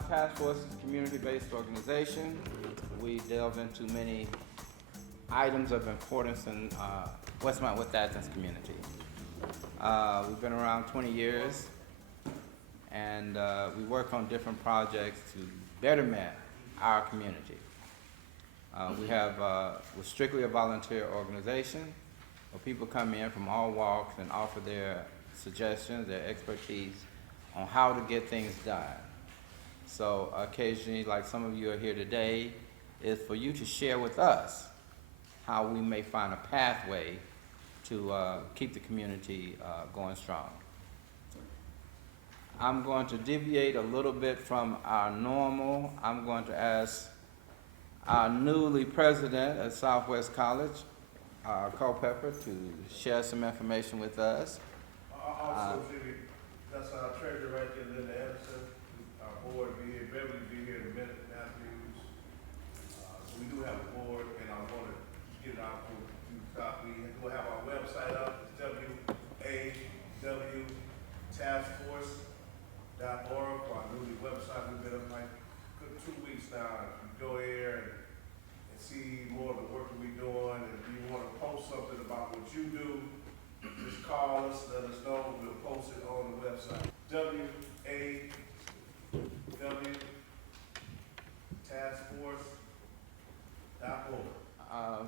Our task force is a community-based organization. We delve into many items of importance in Westmont, West Athens community. We've been around 20 years, and we work on different projects to betterment our community. We're strictly a volunteer organization where people come in from all walks and offer their suggestions, their expertise on how to get things done. So occasionally, like some of you are here today, is for you to share with us how we may find a pathway to keep the community going strong. I'm going to deviate a little bit from our normal. I'm going to ask our newly president at Southwest College, Culpepper, to share some information with us. Also, Jimmy, that's our treasurer right there, Linda Anderson. Our board be here, Beverly be here in a minute, Matthews. So we do have a board, and I want to get it out for you. We do have our website up. It's wawtaskforce.org for our newly website. We've been up like good 2 weeks now. You go there and see more of the work that we're doing, and if you want to post something about what you do, just call us, let us know, we'll post it on the website. wawtaskforce.org.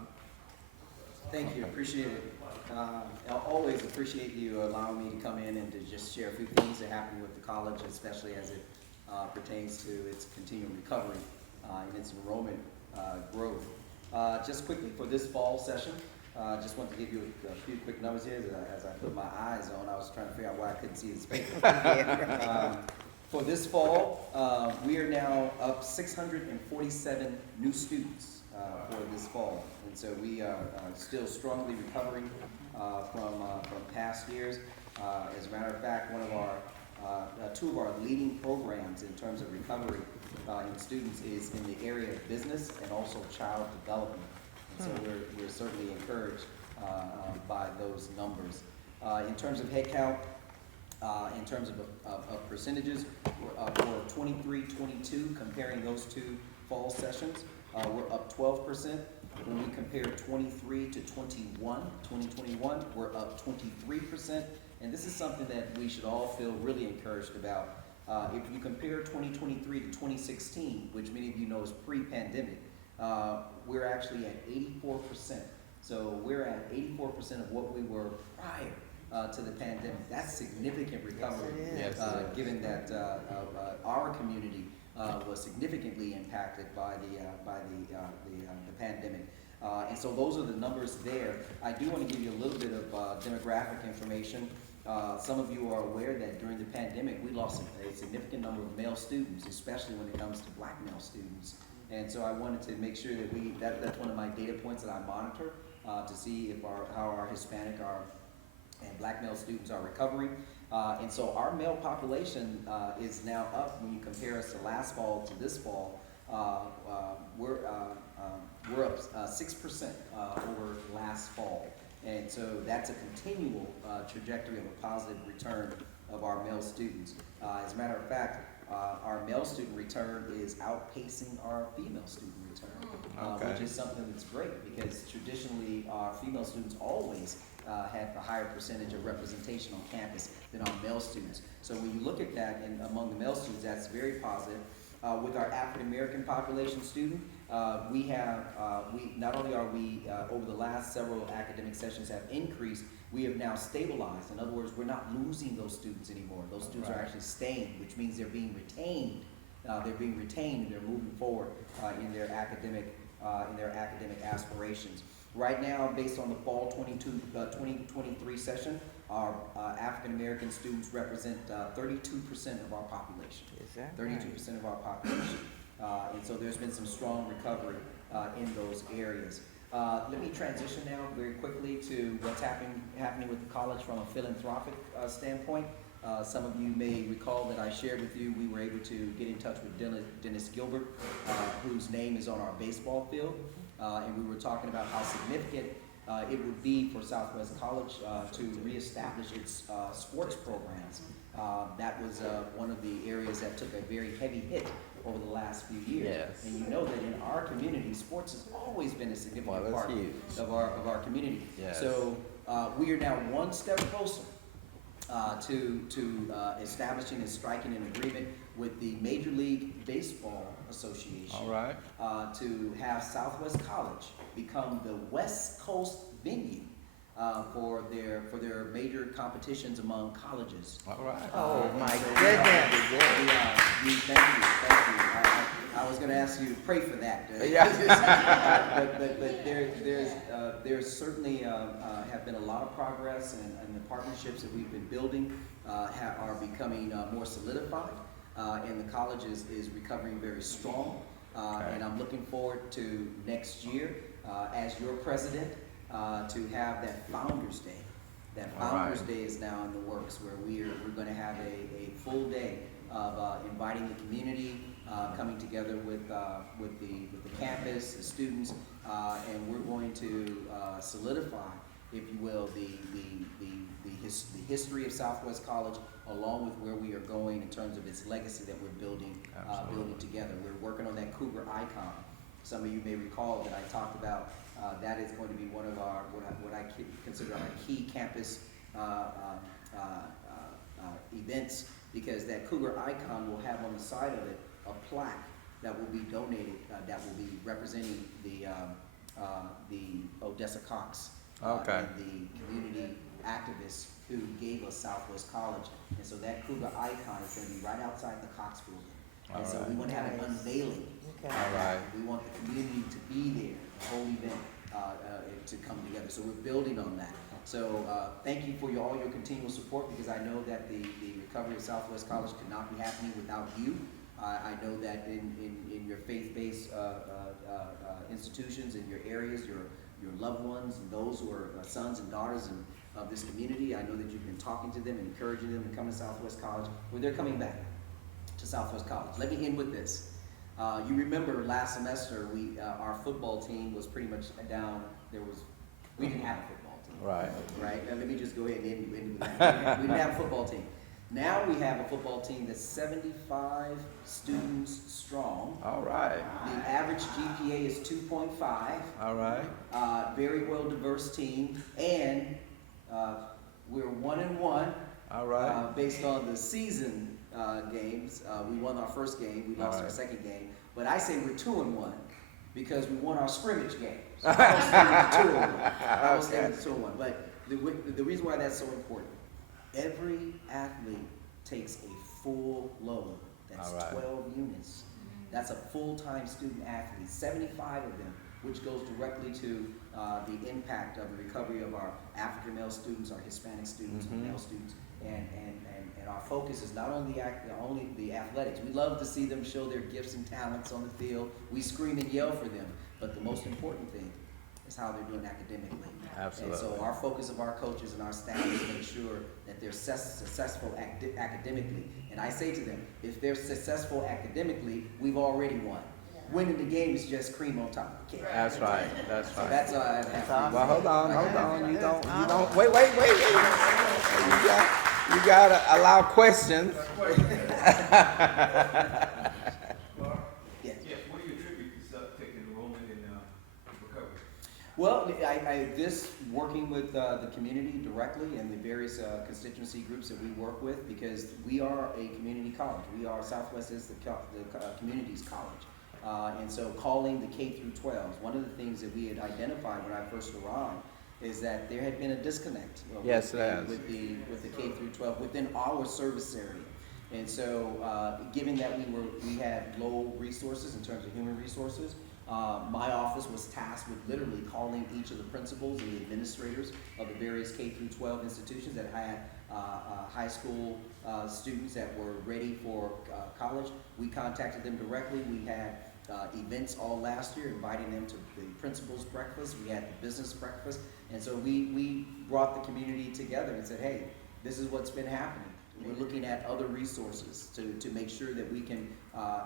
Thank you, appreciate it. I always appreciate you allowing me to come in and to just share a few things that happen with the college, especially as it pertains to its continuing recovery and its enrollment growth. Just quickly for this fall session, just want to give you a few quick numbers here as I put my eyes on. I was trying to figure out why I couldn't see this paper. For this fall, we are now up 647 new students for this fall. And so we are still strongly recovering from past years. As a matter of fact, one of our two of our leading programs in terms of recovery in students is in the area of business and also child development. And so we're certainly encouraged by those numbers. In terms of headcount, in terms of percentages, for 23-22, comparing those two fall sessions, we're up 12%. When we compare 23 to 2021, we're up 23%. And this is something that we should all feel really encouraged about. If you compare 2023 to 2016, which many of you know is pre-pandemic, we're actually at 84%. So we're at 84% of what we were prior to the pandemic. That's significant recovery, Yes, given that our community was significantly impacted by the pandemic. And so those are the numbers there. I do want to give you a little bit of demographic information. Some of you are aware that during the pandemic, we lost a significant number of male students, especially when it comes to black male students. And so I wanted to make sure that that's one of my data points that I monitor to see if how our Hispanic and black male students are recovering. And so our male population is now up when you compare us to last fall to this fall. We're up 6% over last fall. And so that's a continual trajectory of a positive return of our male students. As a matter of fact, our male student return is outpacing our female student return, which is something that's great because traditionally our female students always have a higher percentage of representation on campus than our male students. So when you look at that and among the male students, that's very positive. With our African American population student, we not only are we over the last several academic sessions have increased, we have now stabilized. In other words, we're not losing those students anymore. Those students are actually staying, which means they're being retained. They're being retained and they're moving forward in their academic aspirations. Right now, based on the fall 2023 session, our African American students represent 32% of our population. Is that 32% of our population. And so there's been some strong recovery in those areas. Let me transition now very quickly to what's happening with the college from a philanthropic standpoint. Some of you may recall that I shared with you we were able to get in touch with Dennis Gilbert, whose name is on our baseball field. And we were talking about how significant it would be for Southwest College to reestablish its sports programs. That was one of the areas that took a very heavy hit over the last few years. Yes. And you know that in our community, sports has always been a significant Well, that's part huge. of our community. Yes. So we are now one step closer to establishing and striking an agreement with the Major League Baseball Association. All right. To have Southwest College become the West Coast venue for their major competitions among colleges. All right. Oh, my So, goodness. thank you. I was going to ask you to pray for that. Yeah. but there's certainly have been a lot of progress, and the partnerships that we've been building are becoming more solidified, and the college is recovering very strong. Okay. And I'm looking forward to next year as your president to have that Founders Day. That All Founders right. Day is now in the works, where we're going to have a full day of inviting the community, coming together with the campus, the students, and we're going to solidify, if you will, the history of Southwest College, along with where we are going in terms of its legacy that we're building together. We're working on that Cougar icon. Some of you may recall that I talked about that is going to be one of our what I consider our key campus events, because that Cougar icon will have on the side of it a plaque that will be donated, that will be representing the Odessa Cox, Okay. and the community activists who gave us Southwest College. And so that Cougar icon is going to be right outside the Cox building. And so we want to have an unveiling. Okay. All right. We want the community to be there, the whole event to come together. So we're building on that. So thank you for all your continual support, because I know that the recovery of Southwest College could not be happening without you. I know that in your faith-based institutions, in your areas, your loved ones, and those who are sons and daughters of this community, I know that you've been talking to them and encouraging them to come to Southwest College. Well, they're coming back to Southwest College. Let me end with this. You remember last semester, our football team was pretty much down. We didn't have a football team. Right. Now, let me just go ahead and end with that. We didn't have a football team. Now we have a football team that's 75 students strong. All right. The average GPA is 2.5. All right. Very well diverse team, and we're 1-1. All right. Based on the season games. We won our first game. We lost our second game. But I say we're 2-1 because we won our scrimmage games. I will say it's 2-1. But the reason why that's so important, every athlete takes a full load. That's All right. 12 units. That's a full-time student athlete, 75 of them, which goes directly to the impact of the recovery of our African male students, our Hispanic students, and male students. And our focus is not only the athletics. We love to see them show their gifts and talents on the field. We scream and yell for them. But the most important thing is how they're doing academically. Absolutely. And so our focus of our coaches and our staff is to make sure that they're successful academically. And I say to them, if they're successful academically, we've already won. Winning the game is just cream on top of the cake. That's right. That's So right. that's all I have. Well, hold on. You don't. Wait. You gotta allow questions. Yes. Yes, what do you attribute this uptick in enrollment in recovery? Well, this working with the community directly and the various constituency groups that we work with, because we are a community college. Southwest is the community's college. And so calling the K through 12s, one of the things that we had identified when I first arrived is that there had been a disconnect Yes, it has. with the K through 12 within our service area. And so, given that we had low resources in terms of human resources, my office was tasked with literally calling each of the principals and the administrators of the various K through 12 institutions that had high school students that were ready for college. We contacted them directly. We had events all last year, inviting them to the principal's breakfast. We had the business breakfast. And so we brought the community together and said, hey, this is what's been happening. We're looking at other resources to make sure that we can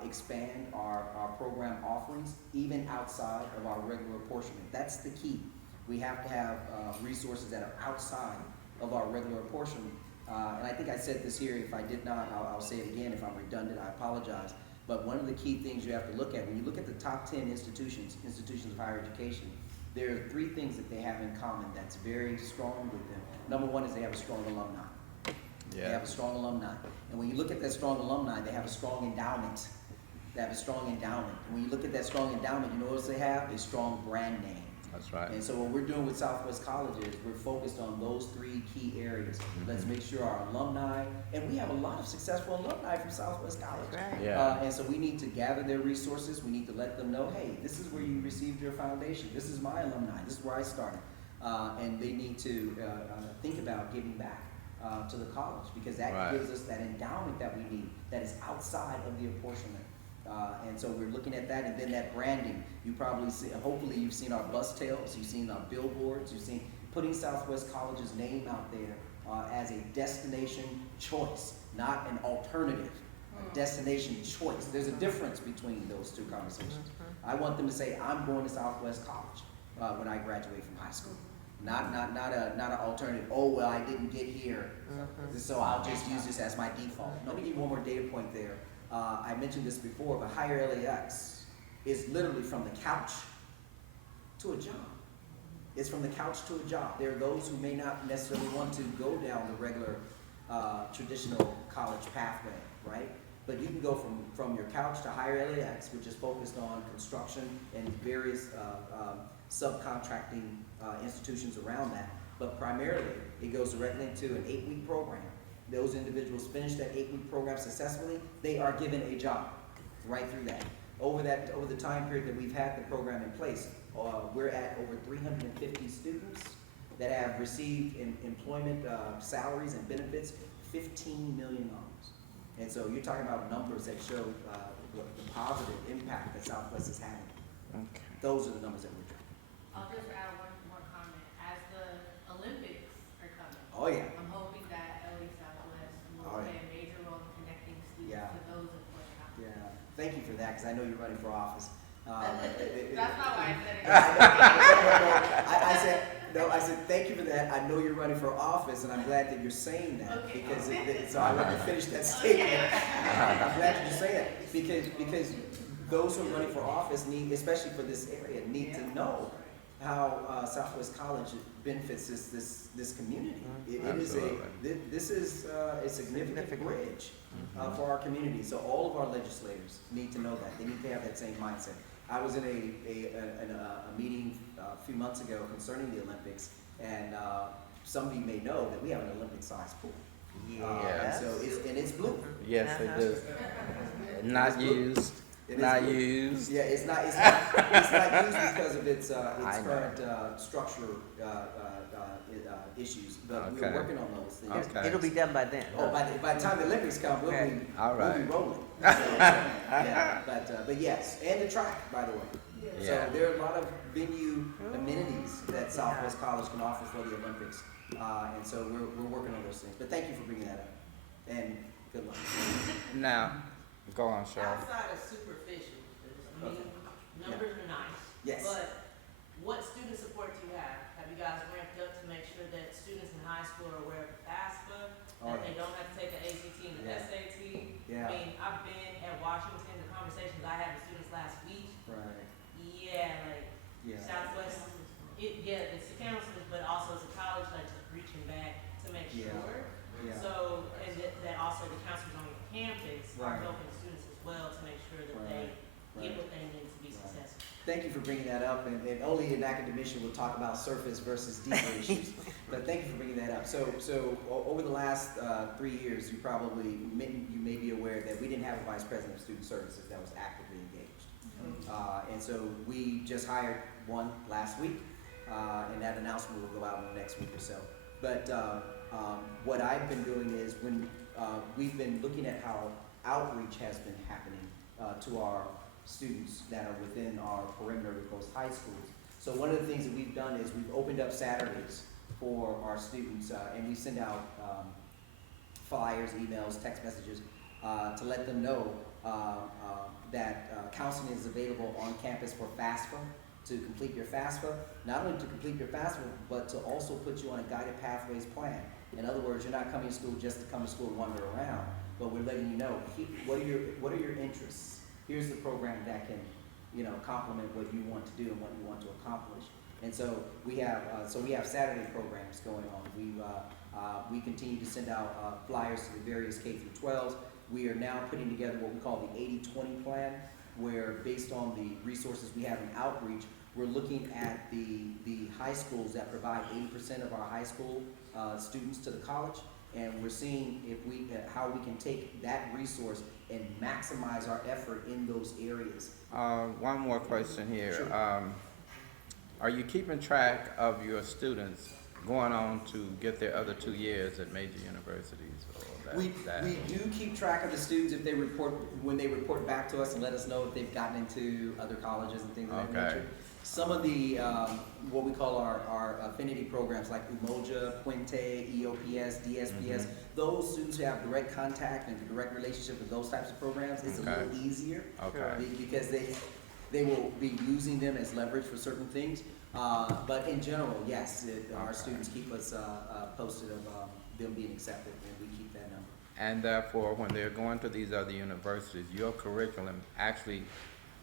expand our program offerings even outside of our regular apportionment. That's the key. We have to have resources that are outside of our regular apportionment. And I think I said this here. If I did not, I'll say it again. If I'm redundant, I apologize. But one of the key things you have to look at, when you look at the top 10 institutions of higher education, there are 3 things that they have in common that's very strong with them. Number one is they have a strong alumni. They have a strong alumni. And when you look at that strong alumni, they have a strong endowment. They have a strong endowment. And when you look at that strong endowment, you know what else they have? A strong brand name. That's right. And so what we're doing with Southwest College is we're focused on those 3 key areas. Let's make sure our alumni, and we have a lot of successful alumni from Southwest College. Right. Yeah. And so we need to gather their resources. We need to let them know, hey, this is where you received your foundation. This is my alumni. This is where I started. And they need to think about giving back to the college, because that Right. gives us that endowment that we need that is outside of the apportionment. And so we're looking at that, and then that branding. You probably see, hopefully you've seen our bus tails, you've seen our billboards, you've seen putting Southwest College's name out there as a destination choice, not an alternative. A destination choice. There's a difference between those 2 conversations. I want them to say, I'm going to Southwest College when I graduate from high school. Not an alternative. Oh, well, I didn't get here, so I'll just use this as my default. Let me give you one more data point there. I mentioned this before, but higher LAX is literally from the couch to a job. It's from the couch to a job. There are those who may not necessarily want to go down the regular traditional college pathway, right? But you can go from your couch to higher LAX, which is focused on construction and various subcontracting institutions around that. But primarily, it goes directly into an 8-week program. Those individuals finish that 8-week program successfully, they are given a job right through that. Over the time period that we've had the program in place, we're at over 350 students that have received employment salaries and benefits, $15 million. And so you're talking about numbers that show the positive impact that Southwest is having. Okay. Those are the numbers that we're trying. I'll just add one more comment. As the Olympics are coming, Oh, yeah. I'm hoping that LA Southwest will Oh, play a major role in connecting students Yeah. to those important opportunities. Yeah. Thank you for that, because I know you're running for office. That's not why I said it. I said, thank you for that. I know you're running for office, and I'm glad that you're saying that, Okay. because so I want to finish that statement. I'm glad that you say that, because those who are running for office need, especially for this area, need to know how Southwest College benefits this community. This is a significant bridge for our community. So all of our legislators need to know that. They need to have that same mindset. I was in a meeting a few months ago concerning the Olympics, and some of you may know that we have an Olympic-sized pool. Yes. So it's blue. Yes, they do. Not used. It is Not blue. used. Yeah, it's not used because of its I know. current structure issues, but we're Okay. working on those things. Okay. It'll be done by then. Oh, by the time the Olympics come, we'll Okay. be All right. rolling. So, yeah, but yes, and the track, by the way. So Yeah. there are a lot of venue amenities that Southwest College can offer for the Olympics, and so we're working on those things. But thank you for bringing that up, and good luck. Now, go on, Cheryl. Outside of superficial, I mean, numbers are nice. Yes. But what student support do you have? Have you guys ramped up to make sure that students in high school are aware of FAFSA, Oh, that they don't have to take an ACT and an Yeah. SAT? Yeah. I mean, I've been at Washington, the conversations I had with students last week, Right. like Yeah. Southwest, it's the counselors, but also as a college, like just reaching back to make Yeah. sure. Yeah. So, and that also the counselors on your campus are Right. helping students as well to make sure that they get what they need to be successful. Thank you for bringing that up, and only an academician will talk about surface versus deeper issues. But thank you for bringing that up. So over the last 3 years, you may be aware that we didn't have a vice president of student services that was actively engaged. And so we just hired one last week, and that announcement will go out in the next week or so. But what I've been doing is when we've been looking at how outreach has been happening to our students that are within our perimeter of those high schools. So one of the things that we've done is we've opened up Saturdays for our students, and we send out flyers, emails, text messages to let them know that counseling is available on campus for FAFSA to complete your FAFSA, not only to complete your FAFSA, but to also put you on a guided pathways plan. In other words, you're not coming to school just to come to school and wander around, but we're letting you know, what are your interests? Here's the program that can, complement what you want to do and what you want to accomplish. And so we have Saturday programs going on. We continue to send out flyers to the various K through 12s. We are now putting together what we call the 80-20 plan, where based on the resources we have in outreach, we're looking at the high schools that provide 80% of our high school students to the college, and we're seeing how we can take that resource and maximize our effort in those areas. One more question here. Sure. Are you keeping track of your students going on to get their other 2 years at major universities? Or We do keep track of the students when they report back to us and let us know if they've gotten into other colleges and things of that Okay. nature. Some of the, what we call our affinity programs like Umoja, Puente, EOPS, DSPS, those students who have direct contact and direct relationship with those types of programs, it's a little easier. Okay. Because they will be using them as leverage for certain things. But in general, yes, our students keep us posted of them being accepted, and we keep that number. And therefore, when they're going to these other universities, your curriculum actually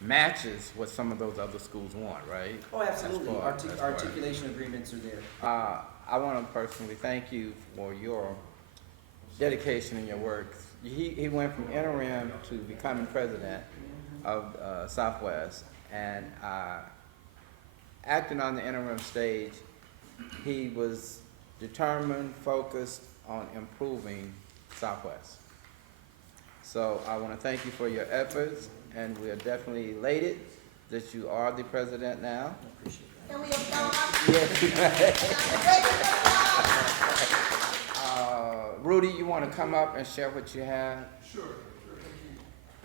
matches what some of those other schools want, right? Oh, absolutely. That's part- Articulation agreements are there. I want to personally thank you for your dedication in your work. He went from interim to becoming president of Southwest, and acting on the interim stage, he was determined, focused on improving Southwest. So I want to thank you for your efforts, and we are definitely elated that you are the president now. I appreciate that. Can we applaud? Yes. Rudy, you want to come up and share what you have? Sure,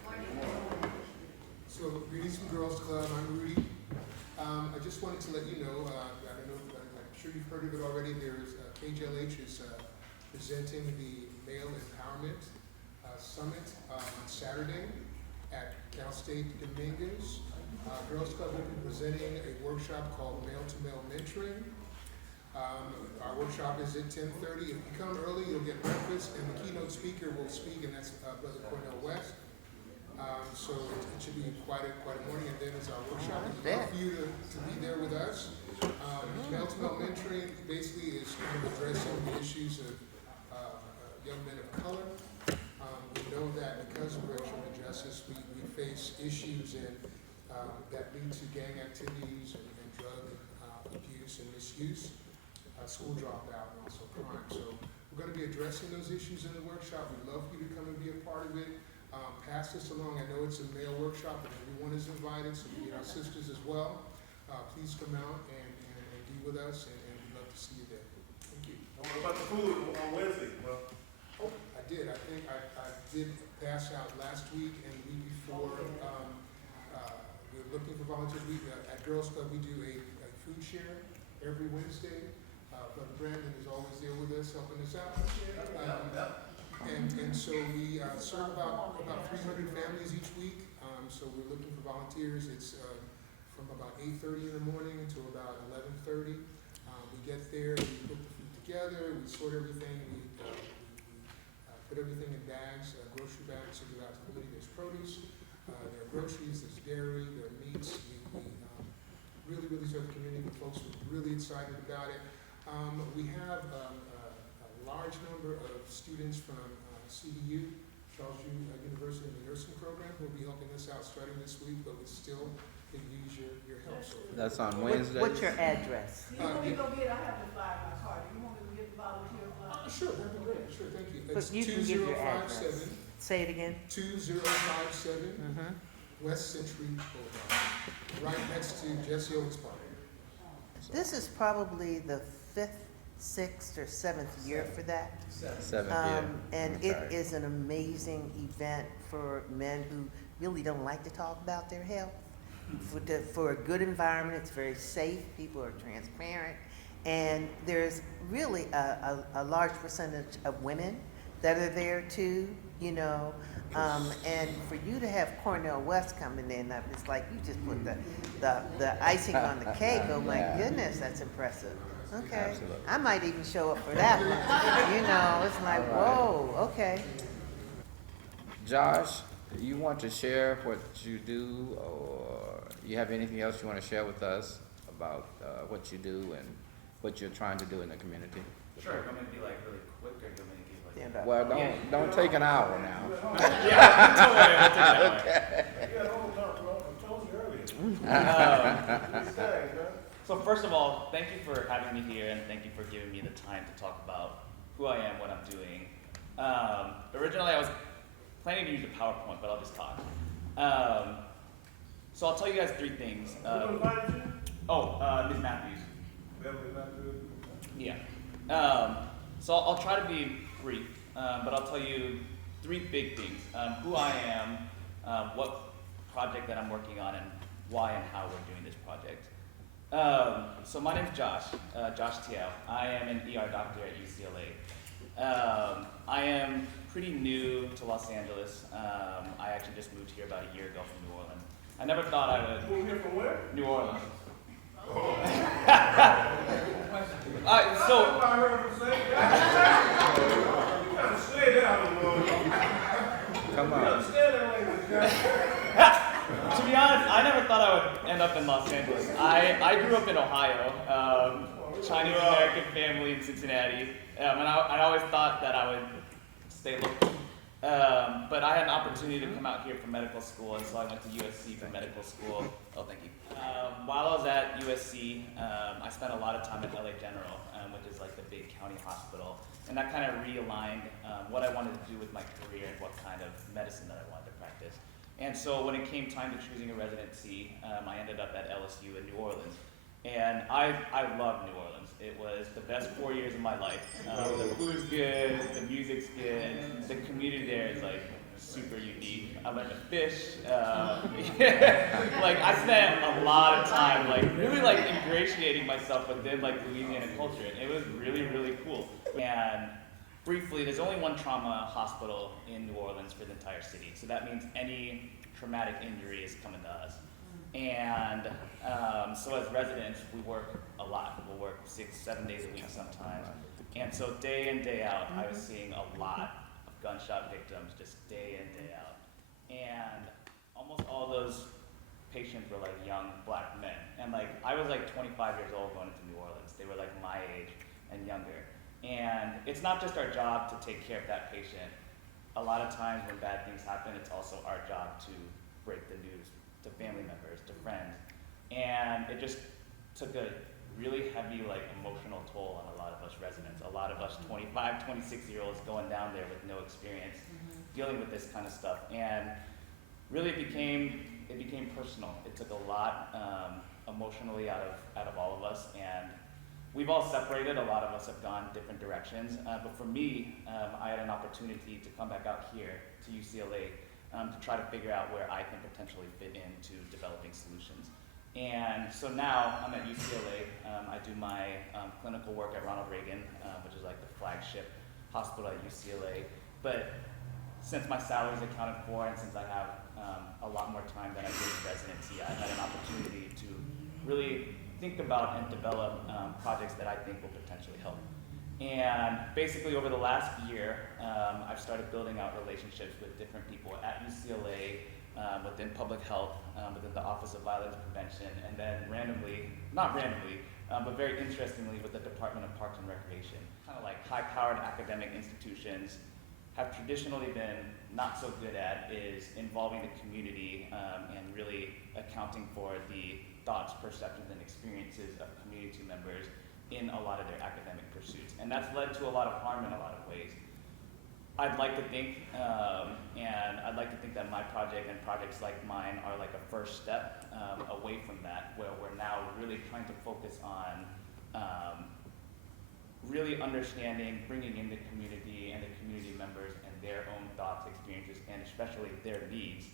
thank you. So, greetings from Girls Club, I'm Rudy. I just wanted to let you know, I don't know, I'm sure you've heard of it already, there's, KJLH is presenting the Male Empowerment Summit on Saturday at Cal State Dominguez. Girls Club will be presenting a workshop called Male-to-Male Mentoring. Our workshop is at 10:30. If you come early, you'll get breakfast, and the keynote speaker will speak, and that's Brother Cornell West. So it should be quite a morning, and then it's our workshop. We'd love for you to be there with us. Male-to-male mentoring basically is kind of addressing the issues of young men of color. We know that because of racial injustice, we face issues that lead to gang activities and drug abuse and misuse, school dropout, and also crime. So we're going to be addressing those issues in the workshop. We'd love for you to come and be a part of it. Pass this along. I know it's a male workshop, and everyone is invited, so we need our sisters as well. Please come out and be with us, and we'd love to see you there. Thank you. What about the food on Wednesday? Well, Oh, I did. I think I did pass out last week and the week before. We're looking for volunteers. At Girls Club, we do a food share every Wednesday. Brother Brandon is always there with us, helping us out. And so we serve about 300 families each week. So we're looking for volunteers. It's from about 8:30 in the morning until about 11:30. We get there, we put the food together, we sort everything, we put everything in bags, grocery bags, so we go out to the community. There's produce, there are groceries, there's dairy, there are meats. We really serve the community. The folks are really excited about it. We have a large number of students from CDU, Charles Drew University, in the nursing program, who will be helping us out starting this week, but we still could use your help. So That's on Wednesday. What's your address? You want me to go get, I have the flyer in my car, do you want me to get the volunteer flyer? sure, that'd be great. Sure, thank you. But It's you can give your address. 2057 Say it again. 2057 West Century Boulevard, right next to Jesse Owens Park. This is probably the 5th, 6th, or 7th year for that. 7th year. And it Okay. is an amazing event for men who really don't like to talk about their health. For a good environment, it's very safe, people are transparent, and there's really a large percentage of women that are there too, you know. And for you to have Cornell West coming in, it's like you just put the icing on the cake. Oh my Yeah. goodness, that's impressive. Okay, Absolutely. I might even show up for that one. You know, it's like, All whoa, okay. Josh, you want to share what you do, or you have anything else you want to share with us about what you do and what you're trying to do in the community? Sure, I'm gonna be like really quick, or do you want me to give like? Stand up. Well, don't take an hour now. Yeah, don't worry, I'll take that one. Yeah, hold on, bro, I told you earlier. So first of all, thank you for having me here, and thank you for giving me the time to talk about who I am, what I'm doing. Originally, I was planning to use a PowerPoint, but I'll just talk. So I'll tell you guys three things. Who invited you? Ms. Matthews. Beverly Matthews? Yeah. So I'll try to be brief, but I'll tell you three big things. Who I am, what project that I'm working on, and why and how we're doing this project. So my name's Josh, Josh Tiao. I am an ER doctor at UCLA. I am pretty new to Los Angeles. I actually just moved here about a year ago from New Orleans. I never thought I would. Moved here from where? New Orleans. That's what I heard him say. You gotta say that a little. Come You on. understand that language, guys? To be honest, I never thought I would end up in Los Angeles. I grew up in Ohio, Chinese American family in Cincinnati, and I always thought that I would stay local. But I had an opportunity to come out here for medical school, and so I went to USC for medical school. Oh, thank you. While I was at USC, I spent a lot of time at LA General, which is like the big county hospital, and that kind of realigned what I wanted to do with my career and what kind of medicine that I wanted to practice. And so when it came time to choosing a residency, I ended up at LSU in New Orleans. And I love New Orleans. It was the best 4 years of my life. The food's good, the music's good, the community there is like super unique. I learned to fish. Like I spent a lot of time like really like ingratiating myself within like Louisiana culture. And it was really, really cool. And briefly, there's only one trauma hospital in New Orleans for the entire city. So that means any traumatic injury is coming to us. And so as residents, we work a lot. We'll work 6-7 days a week sometimes. And so day in, day out, I was seeing a lot of gunshot victims just day in, day out. And almost all those patients were like young black men. And like I was like 25 years old going into New Orleans. They were like my age and younger. And it's not just our job to take care of that patient. A lot of times when bad things happen, it's also our job to break the news to family members, to friends. And it just took a really heavy like emotional toll on a lot of us residents. A lot of us 25, 26-year-olds going down there with no experience dealing with this kind of stuff. And really it became personal. It took a lot emotionally out of all of us. And we've all separated. A lot of us have gone different directions. But for me, I had an opportunity to come back out here to UCLA to try to figure out where I can potentially fit into developing solutions. And so now I'm at UCLA. I do my clinical work at Ronald Reagan, which is like the flagship hospital at UCLA. But since my salary is accounted for and since I have a lot more time than I did in residency, I had an opportunity to really think about and develop projects that I think will potentially help. And basically over the last year, I've started building out relationships with different people at UCLA, within public health, within the Office of Violence Prevention, and then not randomly, but very interestingly with the Department of Parks and Recreation. Kind of like high-powered academic institutions have traditionally been not so good at is involving the community and really accounting for the thoughts, perceptions, and experiences of community members in a lot of their academic pursuits. And that's led to a lot of harm in a lot of ways. I'd like to think, that my project and projects like mine are like a first step away from that, where we're now really trying to focus on really understanding, bringing in the community and the community members and their own thoughts, experiences, and especially their needs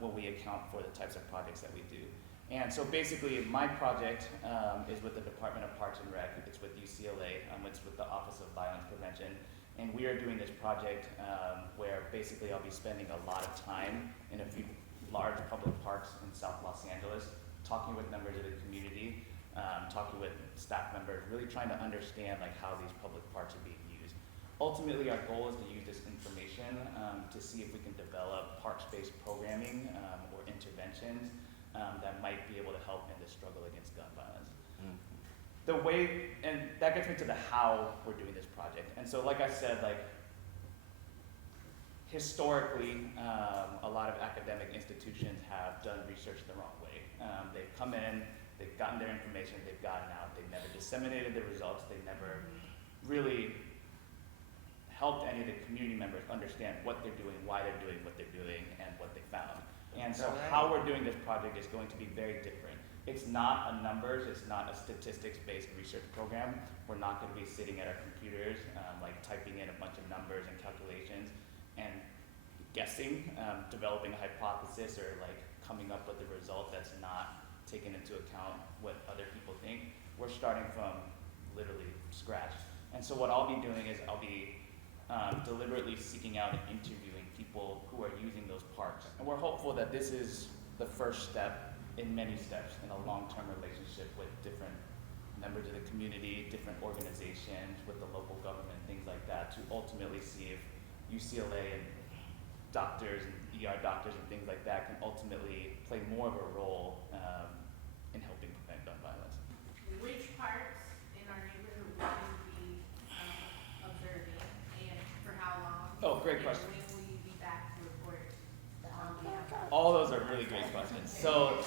when we account for the types of projects that we do. And so basically my project is with the Department of Parks and Rec. It's with UCLA. It's with the Office of Violence Prevention. And we are doing this project where basically I'll be spending a lot of time in a few large public parks in South Los Angeles, talking with members of the community, talking with staff members, really trying to understand like how these public parks are being used. Ultimately, our goal is to use this information to see if we can develop parks-based programming or interventions that might be able to help in the struggle against gun violence. The way, and that gets me to the how we're doing this project. And so, like I said, like historically, a lot of academic institutions have done research the wrong way. They've come in, they've gotten their information, they've gotten out, they've never disseminated the results, they've never really helped any of the community members understand what they're doing, why they're doing what they're doing, and what they found. And so how we're doing this project is going to be very different. It's not a numbers, it's not a statistics-based research program. We're not going to be sitting at our computers, like typing in a bunch of numbers and calculations and guessing, developing a hypothesis or like coming up with a result that's not taking into account what other people think. We're starting from literally scratch. And so what I'll be doing is I'll be deliberately seeking out and interviewing people who are using those parks. And we're hopeful that this is the first step in many steps in a long-term relationship with different members of the community, different organizations, with the local government, things like that, to ultimately see if UCLA and doctors and ER doctors and things like that can ultimately play more of a role in helping prevent gun violence. Which parts in our neighborhood will you be observing, and for how long? Oh, great question. And when will you be back to report on behalf of? All those are really great questions. So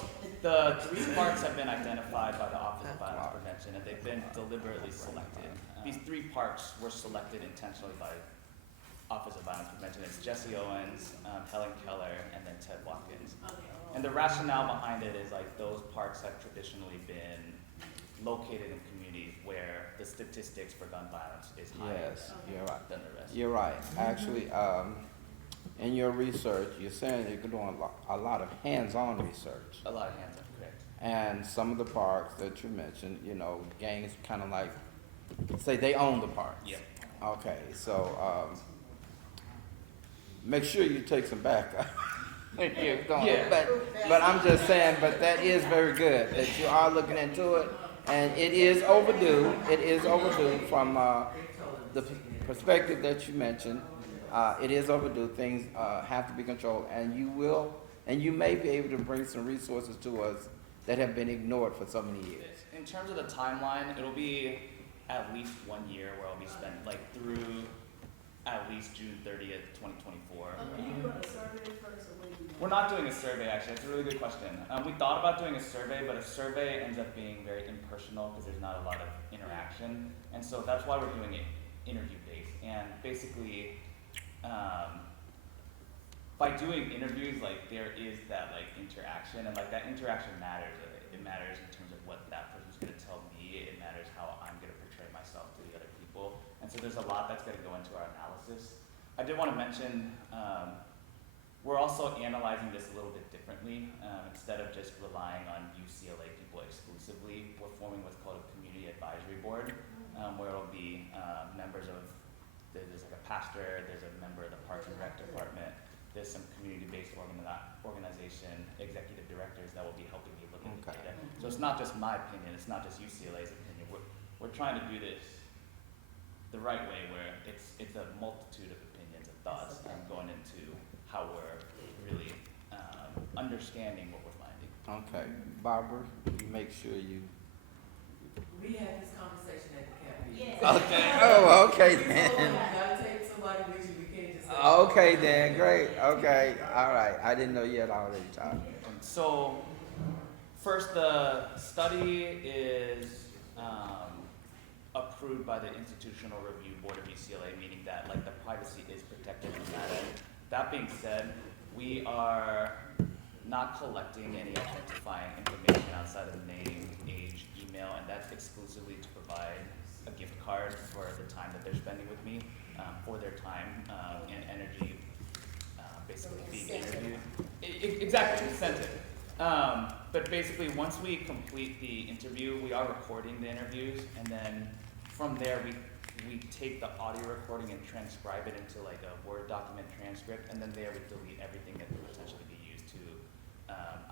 the 3 parks have been identified by the Office of Violence Prevention, and they've been deliberately selected. These 3 parks were selected intentionally by Office of Violence Prevention. It's Jesse Owens, Helen Keller, and then Ted Watkins. Okay. And the rationale behind it is like those parks have traditionally been located in communities where the statistics for gun violence is higher Yes, you're right. than the rest. You're right. Actually, in your research, you're saying you're doing a lot of hands-on research. A lot of hands up, correct. And some of the parks that you mentioned, you know, gangs kind of like, say they own the parks. Yeah. Okay, so, make sure you take some backup. You're going, Yeah. but I'm just saying, but that is very good, that you are looking into it, and it is overdue. It is overdue from, the perspective that you mentioned. It is overdue. Things, have to be controlled, and you may be able to bring some resources to us that have been ignored for so many years. In terms of the timeline, it'll be at least 1 year where I'll be spent like through at least June 30th, 2024. Are you doing a survey first, or what are you doing? We're not doing a survey, actually. It's a really good question. We thought about doing a survey, but a survey ends up being very impersonal because there's not a lot of interaction. And so that's why we're doing it interview-based. And basically, by doing interviews, like there is that like interaction, and like that interaction matters. It matters in terms of what that person's gonna tell me. It matters how I'm gonna portray myself to the other people. And so there's a lot that's gonna go into our analysis. I did want to mention, we're also analyzing this a little bit differently. Instead of just relying on UCLA people exclusively, we're forming what's called a community advisory board, where it'll be members of, there's like a pastor, there's a member of the Parks and Rec department, there's some community-based organization, executive directors that will be helping me look at the data. So it's not just my opinion, it's not just UCLA's opinion. We're trying to do this the right way, where it's a multitude of opinions and thoughts going into how we're really understanding what we're finding. Okay, Barbara, you make sure you. We had this conversation at the cafe. Yeah. Okay. Oh, okay You then. gotta take somebody with you, we can't just say. Okay then, great. Okay, all right. I didn't know you had already talked. So, first, the study is approved by the Institutional Review Board of UCLA, meaning that like the privacy is protected in that end. That being said, we are not collecting any identifying information outside of name, age, email, and that's exclusively to provide a gift card for the time that they're spending with me, for their time and energy, basically being interviewed. Exactly, incentive. But basically, once we complete the interview, we are recording the interviews, and then from there, we take the audio recording and transcribe it into like a Word document transcript, and then there we delete everything that could potentially be used to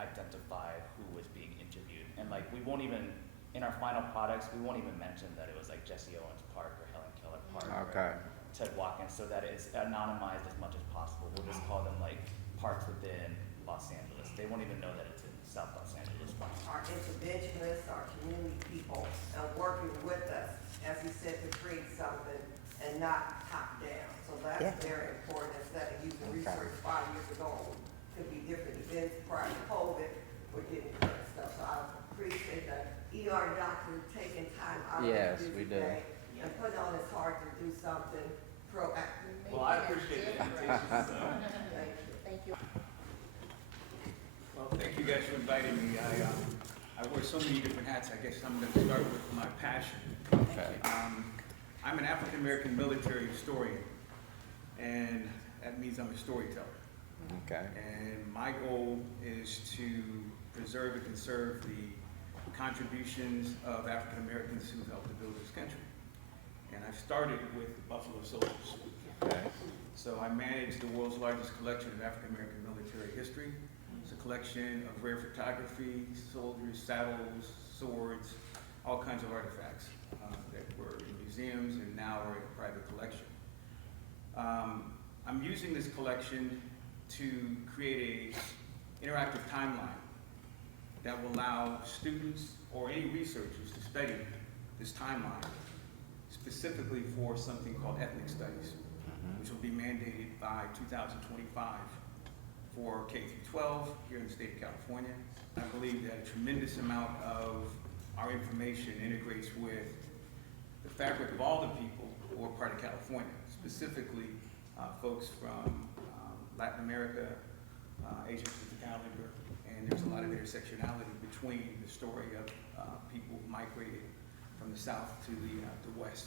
identify who was being interviewed. And like we won't even, in our final products, we won't even mention that it was like Jesse Owens Park or Helen Keller Park Okay. or Ted Watkins, so that it's anonymized as much as possible. We'll just call them like parks within Los Angeles. They won't even know that it's in South Los Angeles. Our interventionists, our community people, and working with us, as he said, to create something and not top down. So that's Yeah. very important, instead of using research 5 years ago, could be different events prior to COVID, we're getting current stuff. So I appreciate the ER doctor taking time out of Yes, his we busy do. day and putting on his heart to do something proactive. Well, I appreciate the invitation. So. Thank you. Well, thank you guys for inviting me. I wear so many different hats. I guess I'm going to start with my passion. Okay. I'm an African American military historian, and that means I'm a storyteller. Okay. And my goal is to preserve and conserve the contributions of African Americans who helped to build this country. And I started with the Buffalo Soldiers. Okay. So I manage the world's largest collection of African American military history. It's a collection of rare photography, soldiers, saddles, swords, all kinds of artifacts that were in museums and now are in a private collection. I'm using this collection to create an interactive timeline that will allow students or any researchers to study this timeline specifically for something called ethnic studies, which will be mandated by 2025 for K through 12 here in the state of California. I believe that a tremendous amount of our information integrates with the fabric of all the people who are part of California, specifically folks from Latin America, Asian Pacific Islander, and there's a lot of intersectionality between the story of people who migrated from the south to the west.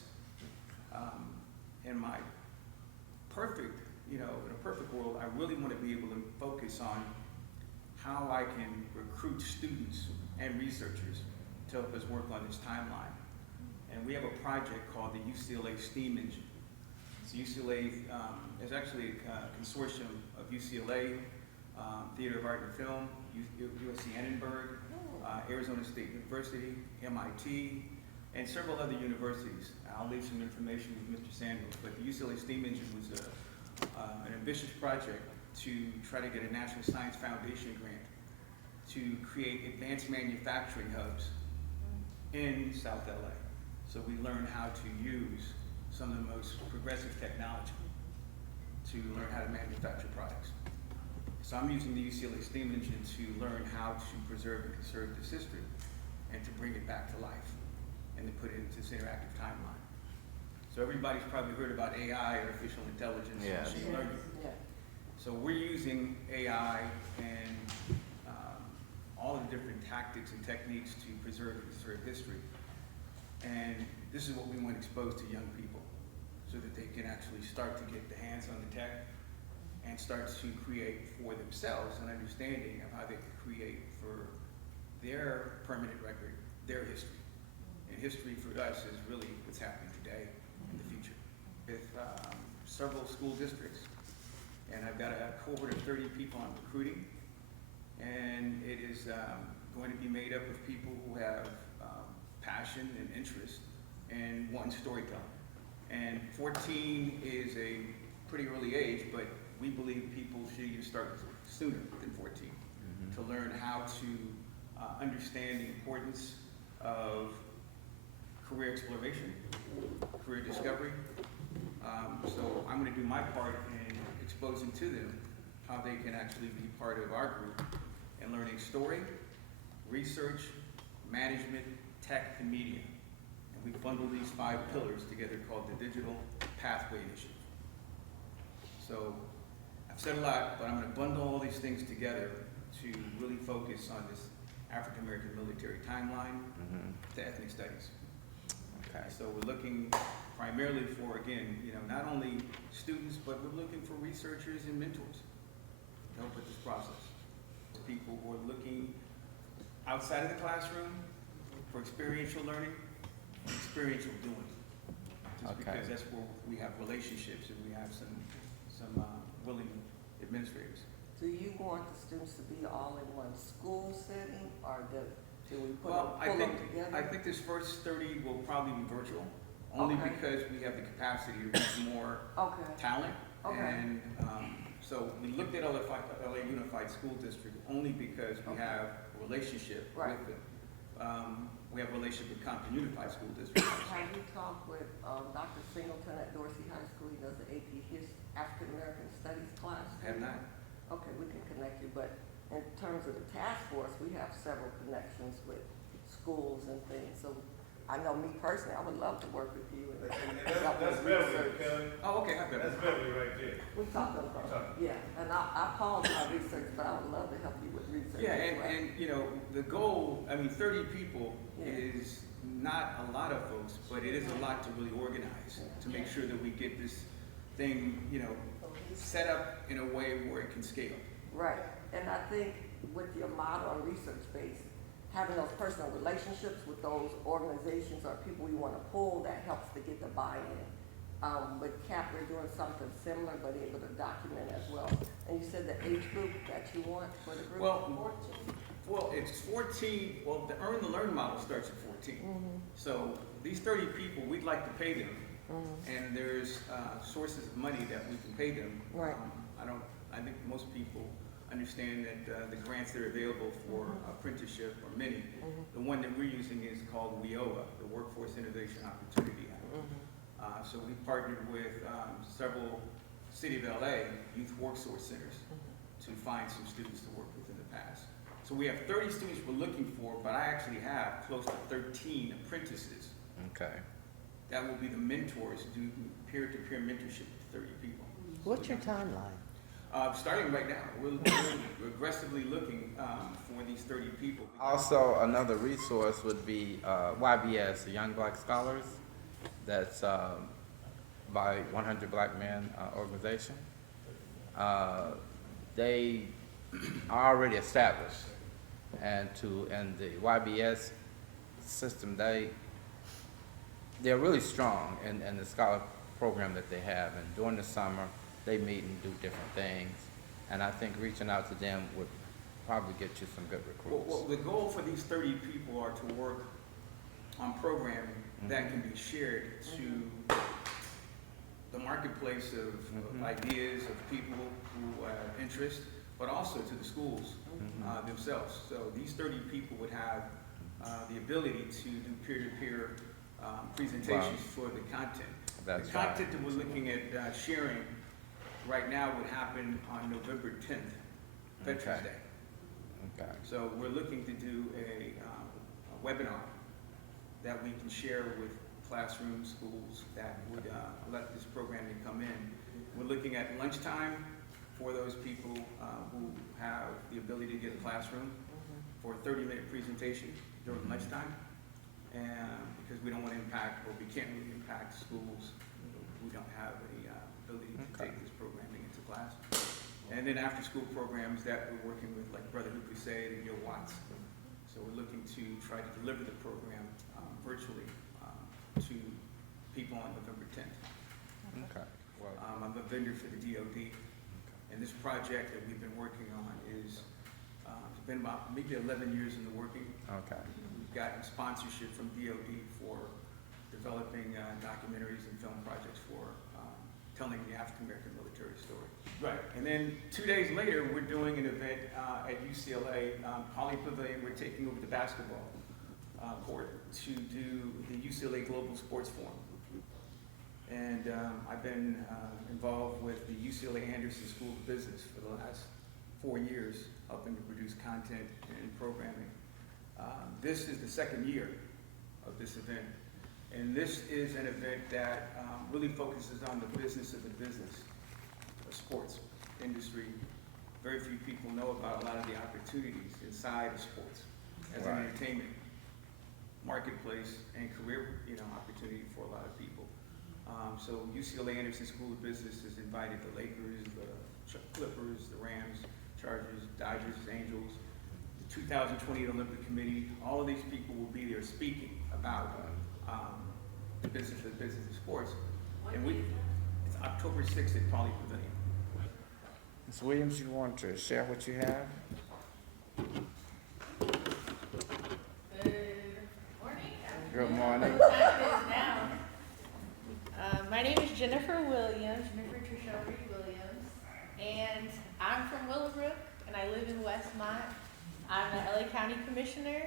In my perfect, in a perfect world, I really want to be able to focus on how I can recruit students and researchers to help us work on this timeline. And we have a project called the UCLA STEAM Engine. So UCLA is actually a consortium of UCLA, Theater of Art and Film, USC Annenberg, Arizona State University, MIT, and several other universities. I'll leave some information with Mr. Samuels, but the UCLA STEAM Engine was an ambitious project to try to get a National Science Foundation grant to create advanced manufacturing hubs in South LA. So we learned how to use some of the most progressive technology to learn how to manufacture products. So I'm using the UCLA STEAM Engine to learn how to preserve and conserve this history and to bring it back to life and to put it into this interactive timeline. So everybody's probably heard about AI, artificial intelligence, Yes. machine learning. So we're using AI and all the different tactics and techniques to preserve and conserve history. And this is what we want to expose to young people so that they can actually start to get their hands on the tech and start to create for themselves an understanding of how they can create for their permanent record, their history. And history for us is really what's happening today and the future. With several school districts, and I've got a cohort of 30 people I'm recruiting, and it is going to be made up of people who have passion and interest and want storytelling. And 14 is a pretty early age, but we believe people should even start sooner than 14 to learn how to understand the importance of career exploration, career discovery. So I'm going to do my part in exposing to them how they can actually be part of our group and learning story, research, management, tech, and media. And we bundle these 5 pillars together called the Digital Pathway Initiative. So I've said a lot, but I'm going to bundle all these things together to really focus on this African American military timeline to ethnic studies. Okay. So we're looking primarily for, again, not only students, but we're looking for researchers and mentors to help with this process. People who are looking outside of the classroom for experiential learning and experiential doing to just Okay. because that's where we have relationships and we have some willing administrators. Do you want the students to be all in one school setting, or do we Well, pull them together? I think this first 30 will probably be virtual, only Okay. because we have the capacity to reach more Okay, talent. Okay. And so we looked at LA Unified School District only because we Okay. have a relationship Right. with them. We have a relationship with Compton Unified School District. have you talked with, Dr. Singleton at Dorsey High School? He does the AP African American Studies class. I have not. Okay, we can connect you, but in terms of the task force, we have several connections with schools and things, so I know me personally, I would love to work with you and help That's with Beverly, research. Kelly. Oh, okay, I've That's got it. Beverly right there. We talked about that, yeah, and I paused my research, but I would love to help you with research Yeah, as well. and you know, the goal, I mean, 30 people Yeah. is not a lot of folks, but it is a lot to really organize, to make sure that we get this thing, you know, set up in a way where it can scale. Right, and I think with your model and research base, having those personal relationships with those organizations or people we want to pull, that helps to get the buy-in. With CAP, we're doing something similar, but able to document as well. And you said the age group that you want for the group? Well, it's 14, well, the Earn to Learn model starts at 14. Mm-hmm. So these 30 people, we'd like to pay them, and there's sources of money that we can pay them. Right. I think most people understand that the grants that are available for apprenticeship are many. The one that we're using is called WIOA, the Workforce Innovation Opportunity Act. So we partnered with several City of LA youth work source centers to find some students to work with in the past. So we have 30 students we're looking for, but I actually have close to 13 apprentices Okay. that will be the mentors, do peer-to-peer mentorship with 30 people. What's your timeline? Starting right now, we're aggressively looking for these 30 people. Also, another resource would be YBS, the Young Black Scholars. That's by 100 Black Men organization. They are already established, and the YBS system, they're really strong in the scholar program that they have. And during the summer, they meet and do different things. And I think reaching out to them would probably get you some good recruits. Well, the goal for these 30 people are to work on programming that can be shared to the marketplace of ideas, of people who have interest, but also to the schools themselves. So these 30 people would have the ability to do peer-to-peer presentations for the content. That's the content that we're looking at sharing right now would happen on November 10th, Veterans Day. Okay. So we're looking to do a webinar that we can share with classrooms, schools that would let this programming come in. We're looking at lunchtime for those people who have the ability to get a classroom for a 30-minute presentation during lunchtime. And because we don't want to impact, or we can't really impact schools who don't have the ability to take this programming into class. And then after-school programs that we're working with, like Brotherhood Crusade and Yo Watts. So we're looking to try to deliver the program virtually to people on November 10th. Okay. Well, I'm a vendor for the DOD, and this project that we've been working on is, it's been about maybe 11 years in the working. okay. We've gotten sponsorship from DOD for developing documentaries and film projects for telling the African-American military story. Right. And then 2 days later, we're doing an event at UCLA, Poly Pavilion. We're taking over the basketball court to do the UCLA Global Sports Forum. And I've been involved with the UCLA Anderson School of Business for the last 4 years, helping to produce content and programming. This is the second year of this event. And this is an event that really focuses on the business of the business of sports industry. Very few people know about a lot of the opportunities inside of sports as an entertainment marketplace and career, opportunity for a lot of people. So UCLA Anderson School of Business has invited the Lakers, the Clippers, the Rams, Chargers, Dodgers, Angels, the 2020 Olympic Committee. All of these people will be there speaking about the business of sports. What And day we, is that? it's October 6th at Poly Pavilion. Ms. Williams, you want to share what you have? Good morning. Good morning. What time it is now? My name is Jennifer Williams, Jennifer Trishelry Williams, and I'm from Willowbrook, and I live in Westmont. I'm the LA County Commissioner,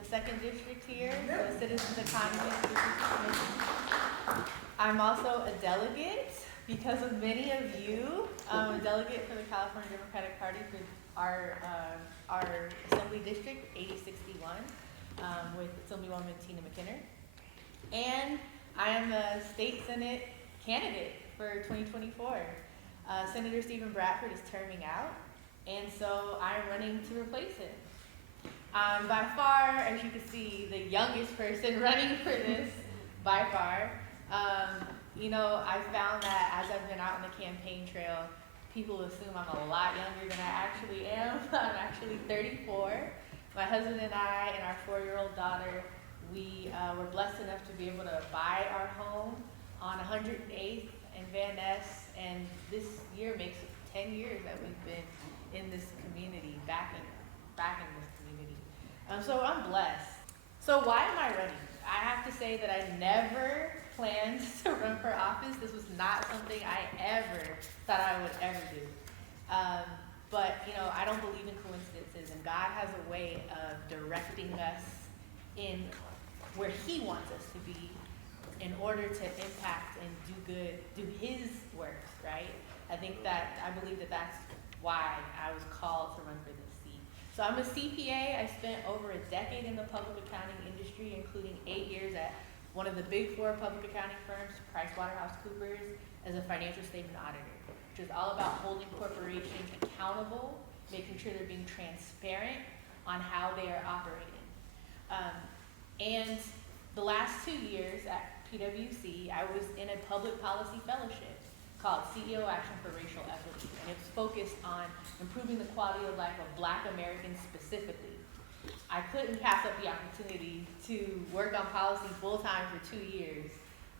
the second district here, the Citizens Economy and Efficiency Commission. I'm also a delegate because of many of you. I'm a delegate for the California Democratic Party for our Assembly District 8061 with Assemblywoman Tina McKinnon. And I am a state Senate candidate for 2024. Senator Stephen Bradford is terming out, and so I'm running to replace him. I'm by far, as you can see, the youngest person running for this, by far. I found that as I've been out on the campaign trail, people assume I'm a lot younger than I actually am. I'm actually 34. My husband and I and our 4-year-old daughter, we were blessed enough to be able to buy our home on 108th and Van Ness, and this year makes 10 years that we've been in this community, back in this community. So I'm blessed. So why am I running? I have to say that I never planned to run for office. This was not something I ever thought I would ever do. But I don't believe in coincidences, and God has a way of directing us in where He wants us to be in order to impact and do good, do His works, right? I believe that that's why I was called to run for this seat. So I'm a CPA. I spent over a decade in the public accounting industry, including 8 years at one of the big 4 public accounting firms, PricewaterhouseCoopers, as a financial statement auditor, which is all about holding corporations accountable, making sure they're being transparent on how they are operating. And the last 2 years at PwC, I was in a public policy fellowship called CEO Action for Racial Equity, and it's focused on improving the quality of life of Black Americans specifically. I couldn't pass up the opportunity to work on policy full-time for 2 years.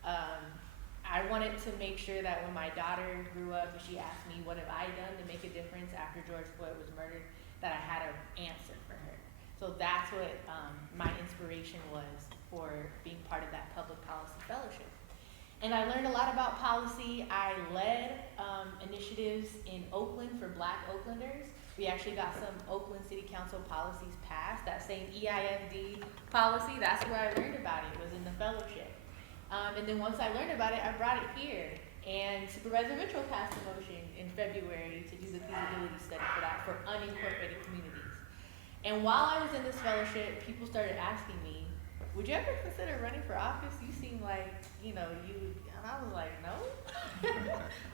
I wanted to make sure that when my daughter grew up and she asked me what have I done to make a difference after George Floyd was murdered, that I had an answer for her. So that's what my inspiration was for being part of that public policy fellowship. And I learned a lot about policy. I led initiatives in Oakland for Black Oaklanders. We actually got some Oakland City Council policies passed. That same EIFD policy, that's where I learned about it, was in the fellowship. And then once I learned about it, I brought it here. And Supervisor Mitchell passed a motion in February to do the feasibility study for that for unincorporated communities. And while I was in this fellowship, people started asking me, would you ever consider running for office? You seem like, you, and I was like, no.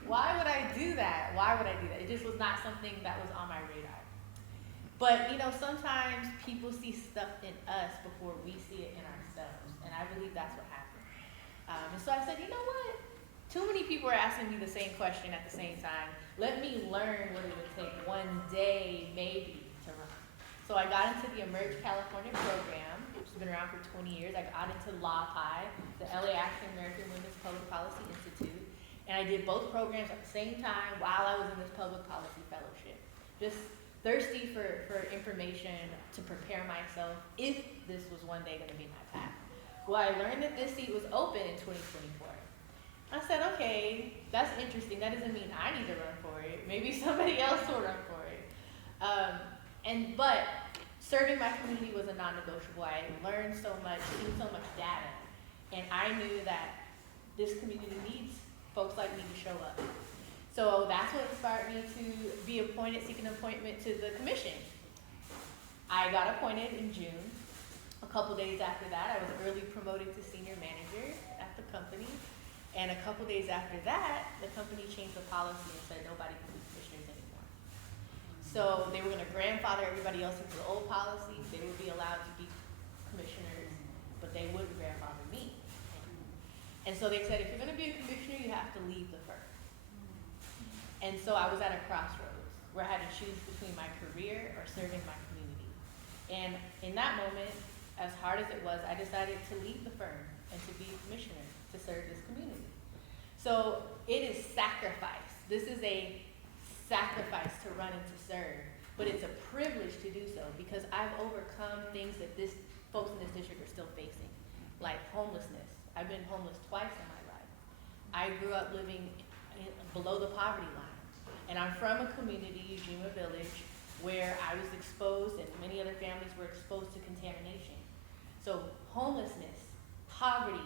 Why would I do that? Why would I do that? It just was not something that was on my radar. But, sometimes people see stuff in us before we see it in ourselves. And I believe that's what happened. And so I said, you know what? Too many people are asking me the same question at the same time. Let me learn what it would take one day, maybe, to run. So I got into the Emerge California program, which has been around for 20 years. I got into LAPI, the LA African American Women's Public Policy Institute. And I did both programs at the same time while I was in this public policy fellowship. Just thirsty for information to prepare myself if this was one day going to be my path. Well, I learned that this seat was open in 2024. I said, okay, that's interesting. That doesn't mean I need to run for it. Maybe somebody else will run for it. But serving my community was a non-negotiable. I learned so much, seen so much data, and I knew that this community needs folks like me to show up. So that's what inspired me to be appointed, seek an appointment to the commission. I got appointed in June. A couple days after that, I was early promoted to senior manager at the company. And a couple days after that, the company changed the policy and said nobody can be commissioners anymore. So they were going to grandfather everybody else into the old policy. They would be allowed to be commissioners, but they wouldn't grandfather me. And so they said, if you're going to be a commissioner, you have to leave the firm. And so I was at a crossroads where I had to choose between my career or serving my community. And in that moment, as hard as it was, I decided to leave the firm and to be a commissioner, to to serve this community. So it is sacrifice. This is a sacrifice to run and to serve, but it's a privilege to do so because I've overcome things that folks in this district are still facing, like homelessness. I've been homeless twice in my life. I grew up living below the poverty line, and I'm from a community, Eugenia Village, where I was exposed and many other families were exposed to contamination. So homelessness, poverty,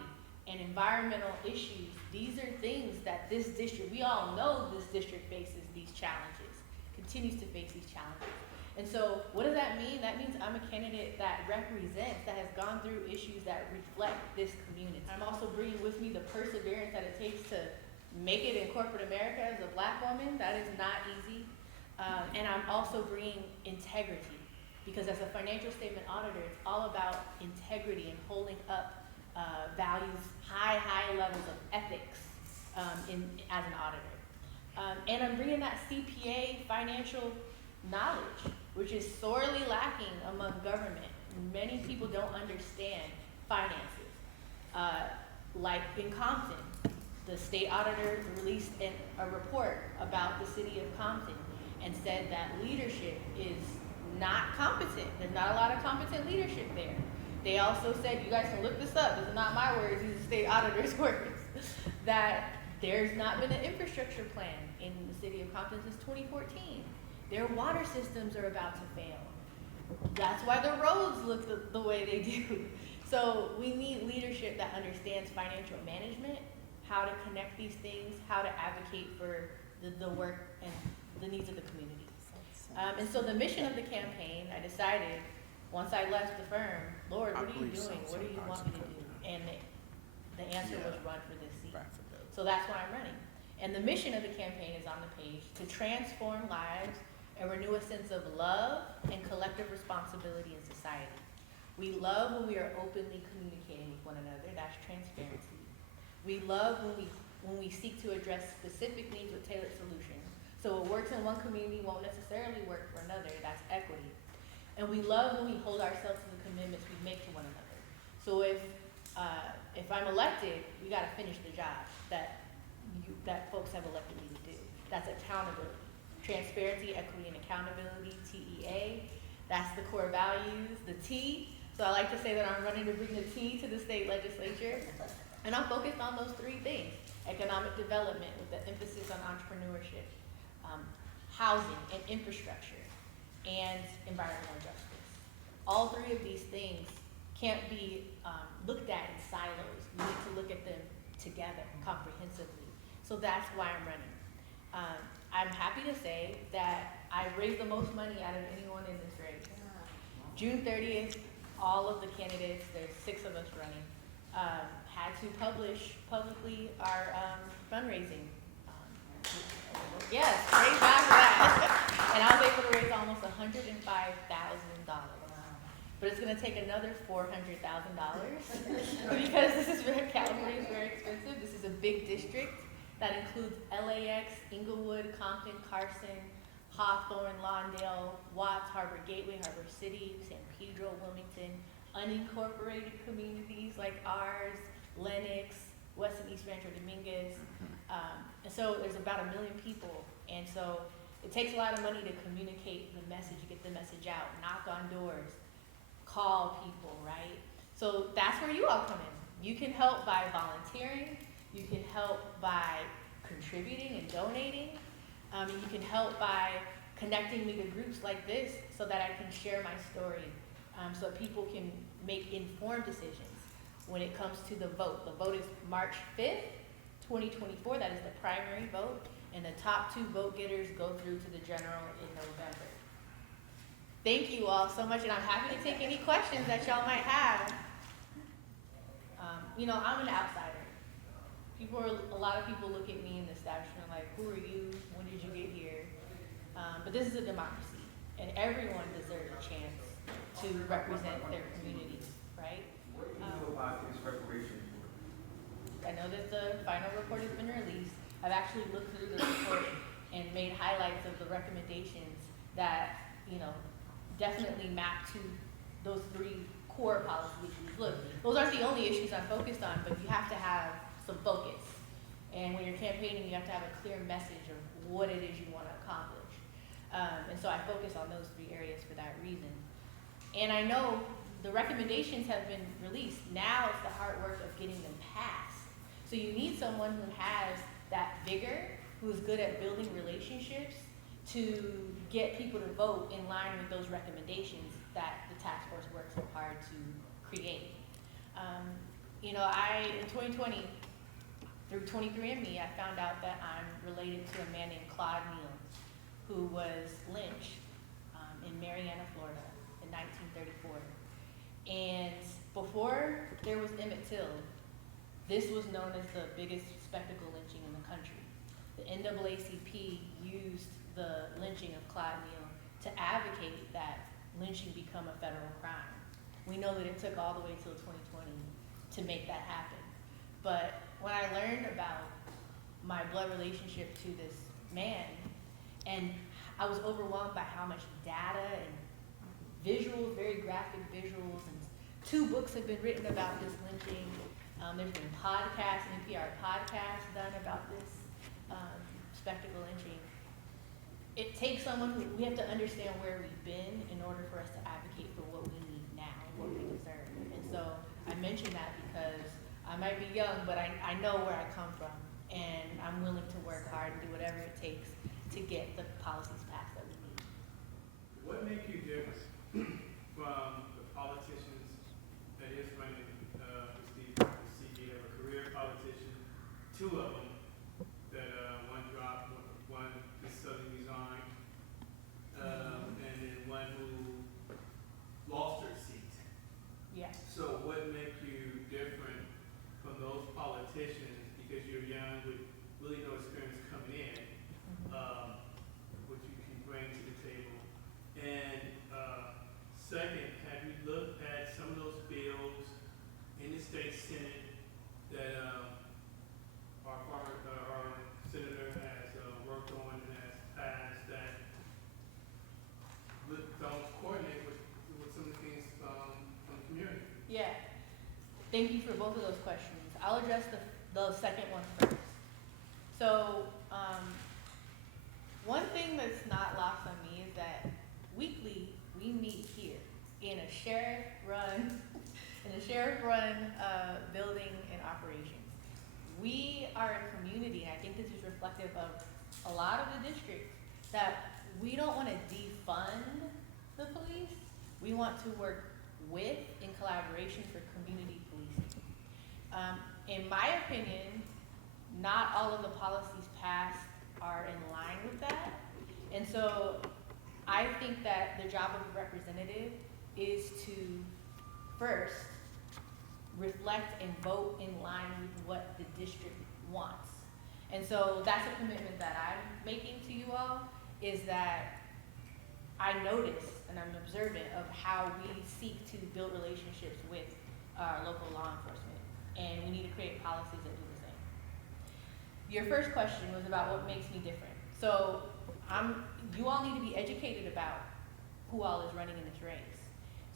and environmental issues, these are things that this district, we all know this district faces these challenges, continues to face these challenges. And so what does that mean? That means I'm a candidate that represents, that has gone through issues that reflect this community. I'm also bringing with me the perseverance that it takes to make it in corporate America as a Black woman. That is not easy. And I'm also bringing integrity, because as a financial statement auditor, it's all about integrity and holding up values, high levels of ethics as an auditor. And I'm bringing that CPA financial knowledge, which is sorely lacking among government. Many people don't understand finances. Like in Compton, the state auditor released a report about the city of Compton and said that leadership is not competent. There's not a lot of competent leadership there. They also said, you guys can look this up, this is not my words, these are state auditors' words, that there's not been an infrastructure plan in the city of Compton since 2014. Their water systems are about to fail. That's why the roads look the way they do. So we need leadership that understands financial management, how to connect these things, how to advocate for the work and the needs of the community. And so the mission of the campaign, I decided, once I left the firm, Lord, what are you doing? What do you want me to do? And the answer was run for this seat. So that's why I'm running. And the mission of the campaign is on the page: to transform lives and renew a sense of love and collective responsibility in society. We love when we are openly communicating with one another. That's transparency. We love when we seek to address specific needs with tailored solutions. So what works in one community won't necessarily work for another. That's equity. And we love when we hold ourselves to the commitments we make to one another. So if I'm elected, we got to finish the job that folks have elected me to do. That's accountability, transparency, equity, and accountability. TEA. That's the core values. The T. So I like to say that I'm running to bring the T to the state legislature, and I'm focused on those three things: economic development with the emphasis on entrepreneurship, housing and infrastructure, and environmental justice. All three of these things can't be looked at in silos. We need to look at them together, comprehensively. So that's why I'm running. I'm happy to say that I've raised the most money out of anyone in this race. June 30th, all of the candidates, there's 6 of us running, had to publish publicly our fundraising. Yes, praise God for that. And I was able to raise almost $105,000. But it's going to take another $400,000 because California is very expensive. This is a big district that includes LAX, Inglewood, Compton, Carson, Hawthorne, Lawndale, Watts, Harbor Gateway, Harbor City, San Pedro, Wilmington, unincorporated communities like ours, Lenox, West and East Rancho Dominguez. And so there's about 1 million people. And so it takes a lot of money to communicate the message, get the message out, knock on doors, call people, right? So that's where you all come in. You can help by volunteering. You can help by contributing and donating. You can help by connecting me to groups like this so that I can share my story, so that people can make informed decisions when it comes to the vote. The vote is March 5th, 2024. That is the primary vote. And the top 2 vote getters go through to the general in November. Thank you all so much, and I'm happy to take any questions that y'all might have. I'm an outsider. A lot of people look at me in the establishment like, who are you? When did you get here? But this is a democracy, and everyone deserves a chance to represent their communities, right? What do you know about this reparation report? I know that the final report has been released. I've actually looked through the report and made highlights of the recommendations that, definitely map to those 3 core policy issues. Look, those aren't the only issues I'm focused on, but you have to have some focus. And when you're campaigning, you have to have a clear message of what it is you want to accomplish. And so I focus on those 3 areas for that reason. And I know the recommendations have been released. Now it's the hard work of getting them passed. So you need someone who has that vigor, who is good at building relationships to get people to vote in line with those recommendations that the task force works so hard to create. In 2020, through 23andMe, I found out that I'm related to a man named Claude Neal, who was lynched in Marianna, Florida in 1934. And before there was Emmett Till, this was known as the biggest spectacle lynching in the country. The NAACP used the lynching of Claude Neal to advocate that lynching become a federal crime. We know that it took all the way till 2020 to make that happen. But when I learned about my blood relationship to this man, and I was overwhelmed by how much data and visuals, very graphic visuals, and 2 books have been written about this lynching. There's been podcasts, NPR podcasts done about this spectacle lynching. It takes someone who, we have to understand where we've been in order for us to advocate for what we need now, what we deserve. And so I mention that because I might be young, but I know where I come from, and I'm willing to work hard and do whatever it takes to get the policies passed that we need. What makes you different from the politicians that is running Steve CB, have a career politician, 2 of them that one dropped, one just suddenly resigned, and then one who lost her seat. Yeah. So what makes you different from those politicians, because you're young with really no experience coming in, what you can bring to the table? And second, have you looked at some of those bills in the state senate that our senator has worked on and has passed that don't coordinate with some of the things from the community? Yeah. Thank you for both of those questions. I'll address the second one first. So, one thing that's not lost on me is that weekly we meet here in a sheriff-run building and operations. We are a community, and I think this is reflective of a lot of the district, that we don't want to defund the police. We want to work with, in collaboration, for community policing. In my opinion, not all of the policies passed are in line with that. And so I think that the job of a representative is to first reflect and vote in line with what the district wants. And so that's a commitment that I'm making to you all, is that I notice and I'm observant of how we seek to build relationships with our local law enforcement. And we need to create policies that do the same. Your first question was about what makes me different. So you all need to be educated about who all is running in this race.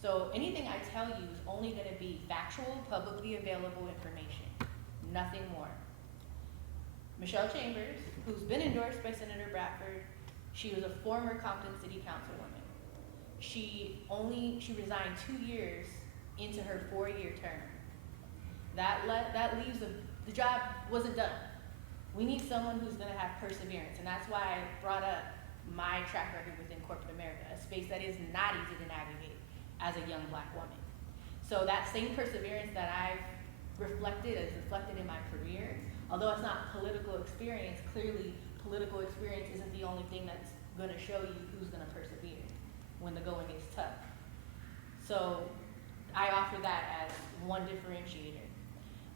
So anything I tell you is only going to be factual, publicly available information, nothing more. Michelle Chambers, who's been endorsed by Senator Bradford, she was a former Compton City Councilwoman. She resigned 2 years into her 4-year term. That leaves the job wasn't done. We need someone who's going to have perseverance, and that's why I brought up my track record within corporate America, a space that is not easy to navigate as a young Black woman. So that same perseverance that I've reflected in my career, although it's not political experience, clearly political experience isn't the only thing that's going to show you who's going to persevere when the going is tough. So I offer that as one differentiator.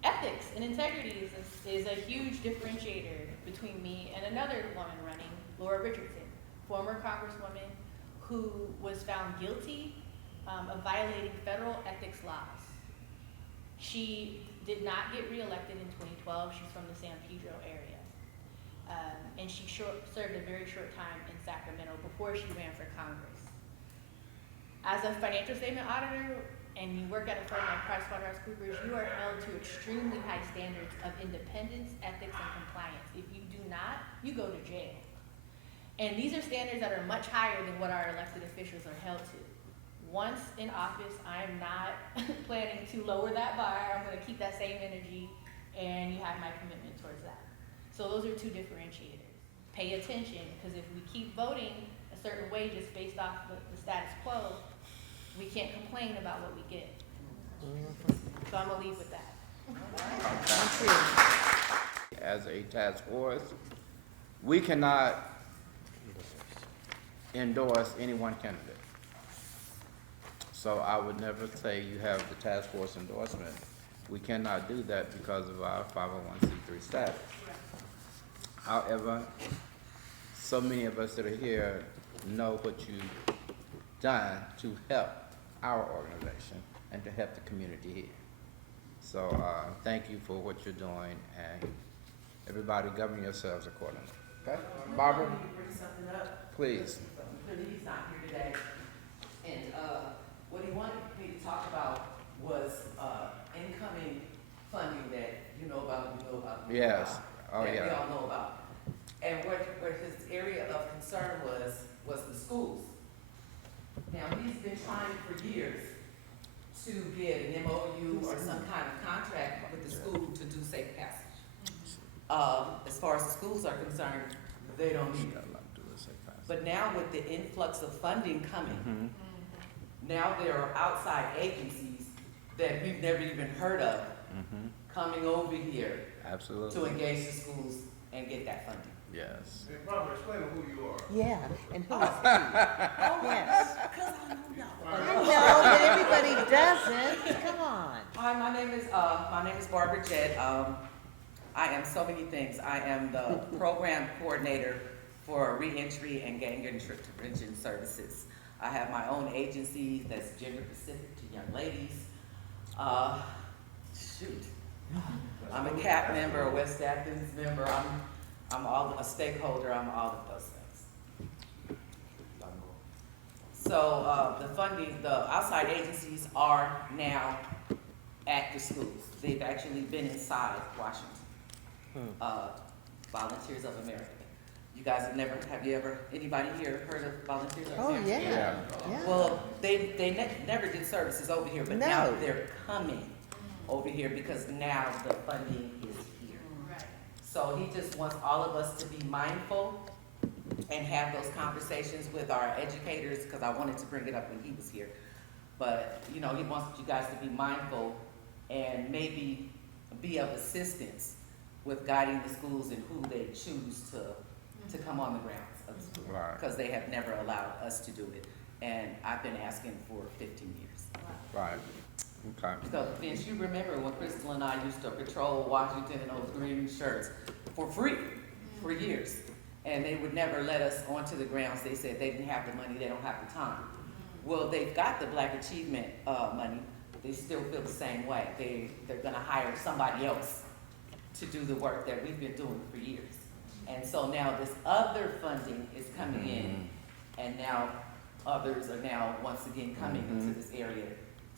Ethics and integrity is a huge differentiator between me and another woman running, Laura Richardson, former Congresswoman who was found guilty of violating federal ethics laws. She did not get reelected in 2012. She's from the San Pedro area. And she served a very short time in Sacramento before she ran for Congress. As a financial statement auditor, and you work at a firm like PricewaterhouseCoopers, you are held to extremely high standards of independence, ethics, and compliance. If you do not, you go to jail. And these are standards that are much higher than what our elected officials are held to. Once in office, I am not planning to lower that bar. I'm gonna keep that same energy, and you have my commitment towards that. So those are two differentiators. Pay attention, because if we keep voting a certain way just based off the status quo, we can't complain about what we get. So I'm gonna leave with that. As a task force, we cannot endorse any one candidate. So I would never say you have the task force endorsement. We cannot do that because of our 501c3 status. However, so many of us that are here know what you've done to help our organization and to help the community here. So thank you for what you're doing, and everybody govern yourselves accordingly. Okay? Barbara? I need to bring something up. Please. Clearly he's not here today. And, what he wanted me to talk about was, incoming funding that you know about, Yes. Oh, that we yeah. all know about. And what his area of concern was the schools. Now, he's been trying for years to get an MOU or some kind of contract with the school to do safe passage. As far as the schools are concerned, they don't need it. But now with the influx of funding coming, now there are outside agencies that we've never even heard of coming over here to Absolutely. engage the schools and get that funding. Yes. Hey, Barbara, explain who you are. Yeah, and who is he? Oh, Yes. because I know y'all. I know, but everybody doesn't. Come on. Hi, my name is Barbara Jett. I am so many things. I am the program coordinator for reentry and gang intervention services. I have my own agency that's gender specific to young ladies. I'm a CAP member, a West Athens member. I'm all a stakeholder. I'm all of those things. So the funding, the outside agencies are now at the schools. They've actually been inside Washington. Volunteers of America. You guys have you ever, anybody here heard of Volunteers of Oh, America? yeah, yeah. Well, they never did services over here, but now No. they're coming over here because now the funding is here. Right. So he just wants all of us to be mindful and have those conversations with our educators, because I wanted to bring it up when he was here. But, he wants you guys to be mindful and maybe be of assistance with guiding the schools and who they choose to come on the grounds of the school. Right. Because they have never allowed us to do it. And I've been asking for 15 years. Right. Okay. So, Vince, you remember when Crystal and I used to patrol Washington in those green shirts for free for years. And they would never let us onto the grounds. They said they didn't have the money, they don't have the time. Well, they've got the Black Achievement money, but they still feel the same way. They're gonna hire somebody else to do the work that we've been doing for years. And so now this other funding is coming in, and now others are now once again coming into this area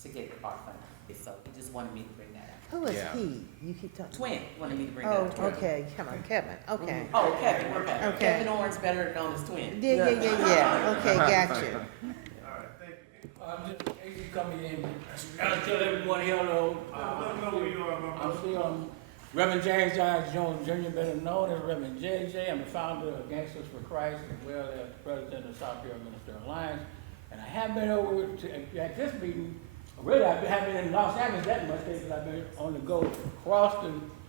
to get our funding. So he just wanted me to bring that up. Who is Yeah. he? You keep talking. Twin wanted me to bring that Oh, up. Twin. okay, come on, Kevin, okay. Oh, Kevin, okay. Okay. Kevin Orange, better known as Twin. Yeah, okay, got you. All right, thank you. I'm just coming in. I'll tell everyone hello. Let them know who you are, my I'm brother. still Reverend James Giles Jones Jr., better known as Reverend JJ. I'm the founder of Gangsters for Christ, as well as president of South Carolina Minister Alliance. And I have been over to, at this meeting, really I haven't been in Los Angeles that much, because I've been on the go across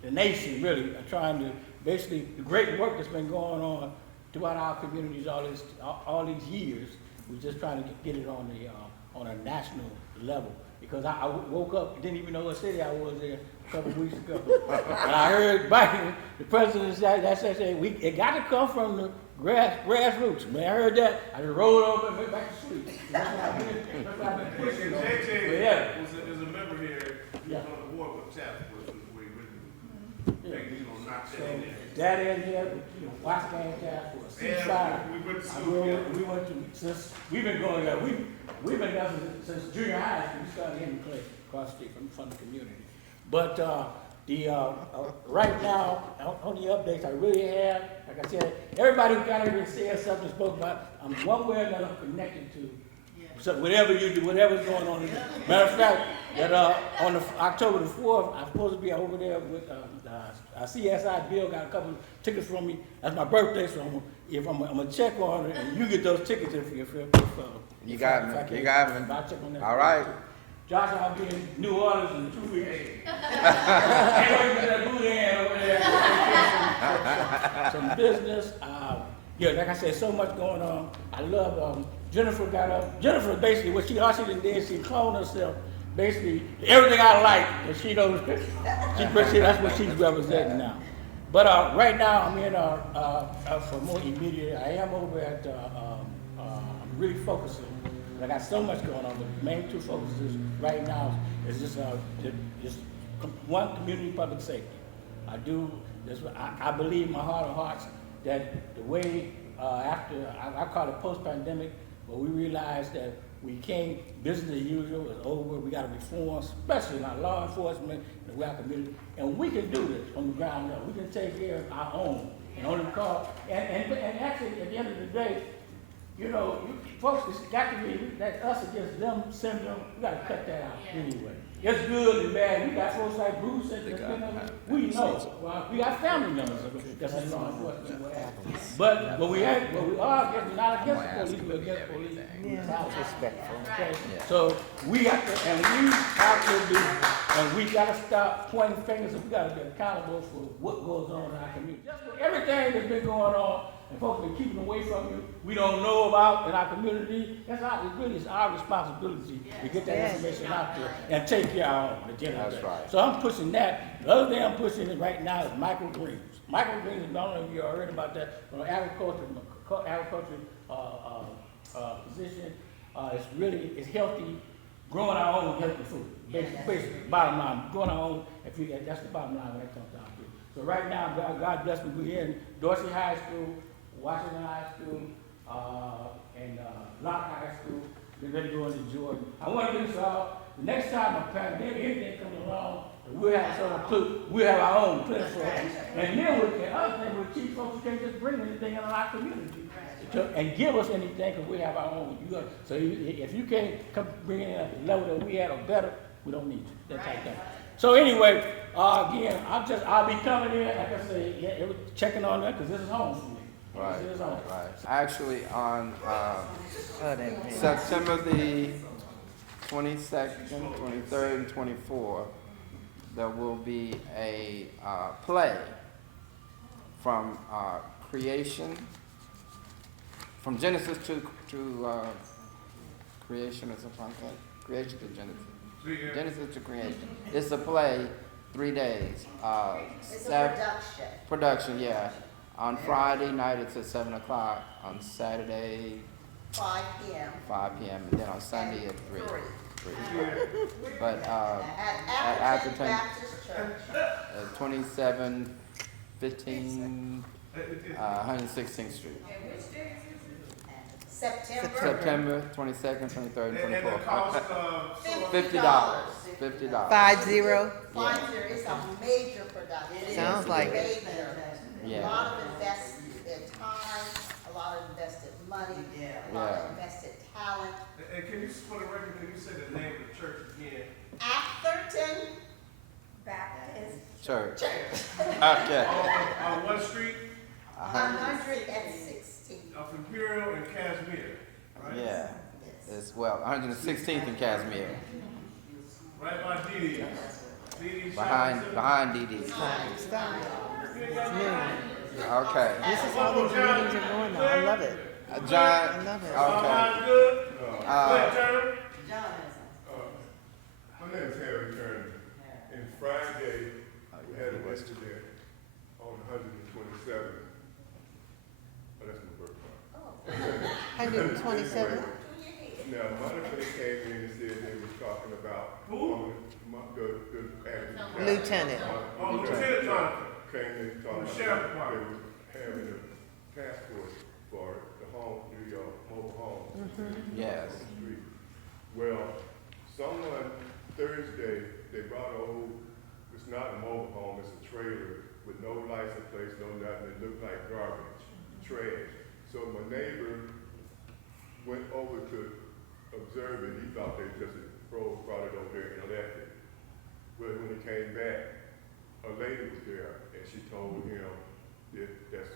the nation, really, trying to basically, the great work that's been going on throughout our communities all these years. We're just trying to get it on a national level. Because I woke up, didn't even know what city I was in a couple of weeks ago. And I heard Biden, the president said, it got to come from the grassroots. When I heard that, I just rolled over and went back to sleep. That's what I've been pushing on. JJ But yeah. is a member here, Yeah. on the board with task force, where he really, not that in there. Daddy in here, you know, watch game cast for a seaside. We went to I school grew- together. We went to, since, we've been going there, we've been there since junior high school. We started in clay across the street from the community. But, right now, on the updates I really have, like I said, everybody who got here said something spoke about, I'm one way or another connected to. So whatever you do, whatever's going on. Matter of fact, that, on October the 4th, I'm supposed to be over there with, CSI Bill got a couple of tickets from me. That's my birthday, so I'm gonna check on it, and you get those tickets if You I got can. me, you got me. I'll check on that. All right. Josh, I'll be in New Orleans in 2 weeks. Can't wait to get that boudin over there. Some business. Yeah, like I said, so much going on. I love, Jennifer got up. Jennifer basically, what she done did, she cloned herself. Basically, everything I like, and she knows, that's what she's representing now. But right now, I'm in, for more immediate, I am over at, I'm really focusing. I got so much going on, but the main two focuses right now is just one, community public safety. I believe in my heart of hearts that the way, after, I call it post-pandemic, but we realized that we can't, business as usual is over, we gotta reform, especially in our law enforcement, and the community, and we can do this from the ground up. We can take care of our own, and on the call, and actually, at the end of the day, you know, folks, it's got to be that us against them syndrome. We got to cut that out anyway. It's good and bad. We got folks like Bruce and we know. Well, we got family members that's in law enforcement. But we are against, not against the police, we're against police. Disrespectful. Okay? So we have to, and we have to do, and we got to stop pointing fingers, and we got to be accountable for what goes on in our community. Just for everything that's been going on, and folks been keeping away from you, we don't know about in our community. It's our responsibility to get that information out there and take care of our own at the end of the day. Right. So I'm pushing that. The other thing I'm pushing is right now is microgreens. Microgreens, I don't know if you heard about that, from an agriculture position. It's healthy, growing our own healthy food. Basically, bottom line, growing our own, that's the bottom line when it comes down to it. So right now, God bless me, we're in Dorsey High School, Washington High School, and Locke High School. We're going to go into Jordan. I want to do this all. The next time a pandemic, anything comes along, we'll have we'll have our own place for it. And then the other thing with chief folks, you can't just bring anything in our community and give us anything because we have our own. So if you can't come bring it in at the level that we had or better, we don't need you. That type thing. So anyway, again, I'll be coming in, like I say, checking on that because this is home for me. Right, This is home. right. Actually, on September the 22nd, 23rd, and 24th, there will be a play from creation, from Genesis to creation or something like that. Creation to Genesis. Genesis to creation. It's a play, 3 days. It's a production. Production, yeah. On Friday night, it's at 7 o'clock. On Saturday, 5 p.m. 5 p.m. And then on Sunday at 3. 3. But At Atherton Baptist Church. 2715 116th Street. September. 22nd, 23rd, and And the 24th. cost, $50. $50. 50. It's a major production. Sounds like it. Major. Yeah. A lot of invested time, a lot of invested money, a lot of invested talent. and can you, for the record, can you say the name of the church again? Atherton Baptist Church. Church. Okay. On what street? 116. Of Imperial and Casimir, right? Yeah. It's 116th in Casimir. Right by Dee Dee's. Dee Dee's Behind DD. Okay. This is how these meetings are going now. I love it. John. I love it. Okay. Good? My name is Harry Turner, and Friday, we had an incident on 127. Oh, that's my birthday. 127? Now, Monica came in and said they was talking about the Lieutenant. Lieutenant Jonathan. came in talking The sheriff about they department. were having a task force for the home, the mobile homes. Yes. On the street. Well, someone Thursday, they brought a old, it's not a mobile home, it's a trailer with no license plates, no nothing. It looked like garbage, trash. So my neighbor went over to observe it. He thought they just brought it over there and left it. But when he came back, a lady was there, and she told him that that's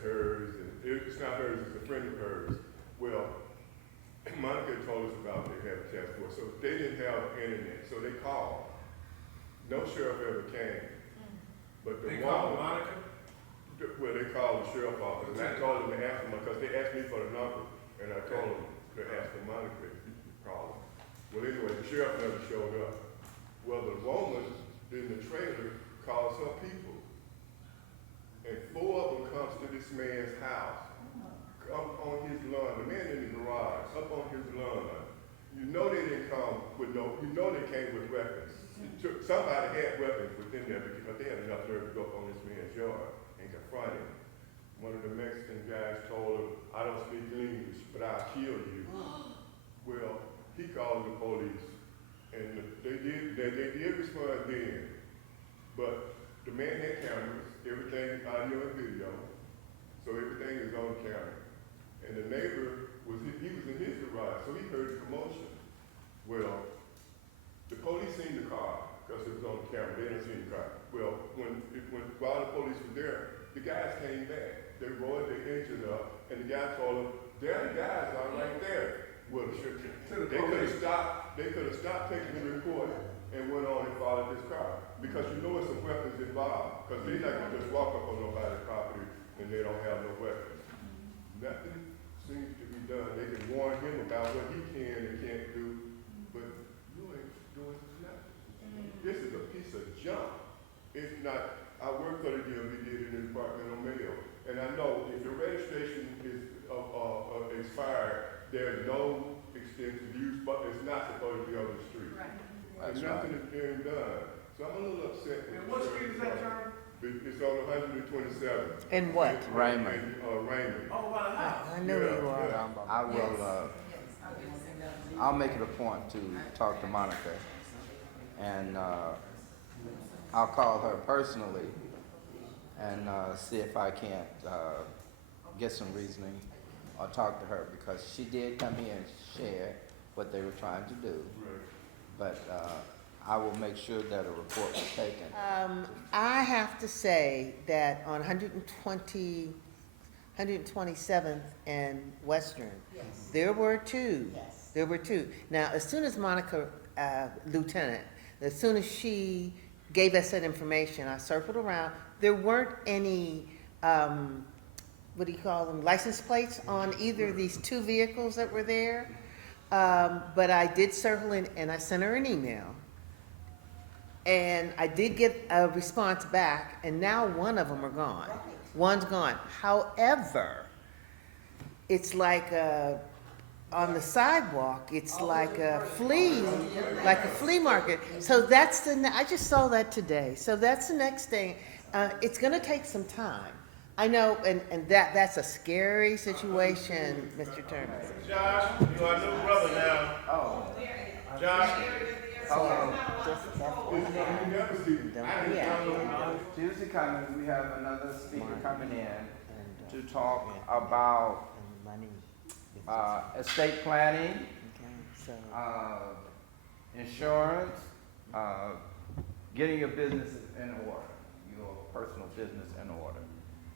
hers, and it's not hers, it's a friend of hers. Well, Monica told us about they had a task force, so they didn't have internet, so they called. No sheriff ever came, but the They called woman, Monica? well, they called the sheriff office, and I told them to ask them, because they asked me for the number, and I told them to ask for Monica to call them. Well, anyway, the sheriff never showed up. Well, the woman in the trailer calls her people. And 4 of them comes to this man's house, up on his lawn, the man in the garage, up on his lawn. You know they didn't come with you know they came with weapons. Somebody had weapons within there because they had enough nerve to go up on this man's yard and confront him. One of the Mexican guys told him, I don't speak English, but I'll kill you. Well, he called the police. And they did respond then, but the man had cameras, everything audio and video, so everything is on camera. And the neighbor he was in his garage, so he heard the commotion. Well, the police seen the car because it was on the camera. They didn't see the car. Well, while the police were there, the guys came back. They roared their engine up, and the guy told them, "There, the guys are right there." Well, they could have stopped taking the report and went on and followed this car. Because you know it's some weapons involved. Because they not gonna just walk up on nobody's property and they don't have no weapons. Nothing seems to be done. They can warn him about what he can and can't do, but you ain't doing nothing. This is a piece of junk. It's not, I work for the DMV, did in the Department of Mail. And I know if the registration is expired, there's no extensive use, but it's not supposed to be on the street. Right. And nothing is being done. So I'm a little upset. And what street is that, John? It's on 127. And what? Raymond. Raymond. Oh, by the house. I know where you are. I will, I'll make it a point to talk to Monica, and I'll call her personally and see if I can't get some reasoning or talk to her, because she did come here and share what they were trying to do. But I will make sure that a report is taken. I have to say that on 127th and Western, there were two. Yes. There were two. Now, as soon as Monica, Lieutenant, as soon as she gave us that information, I circled around. There weren't any, what do you call them, license plates on either of these 2 vehicles that were there. But I did circle in and I sent her an email. And I did get a response back, and now one of them are gone. One's gone. However, it's like on the sidewalk, it's like a flea market. So that's I just saw that today. So that's the next thing. It's gonna take some time. I know, and that's a scary situation, Mr. Turner. Josh, you are a new brother now. Oh. Josh. Tuesday coming, we have another speaker coming in to talk about estate planning, insurance, getting your business in order, your personal business in order.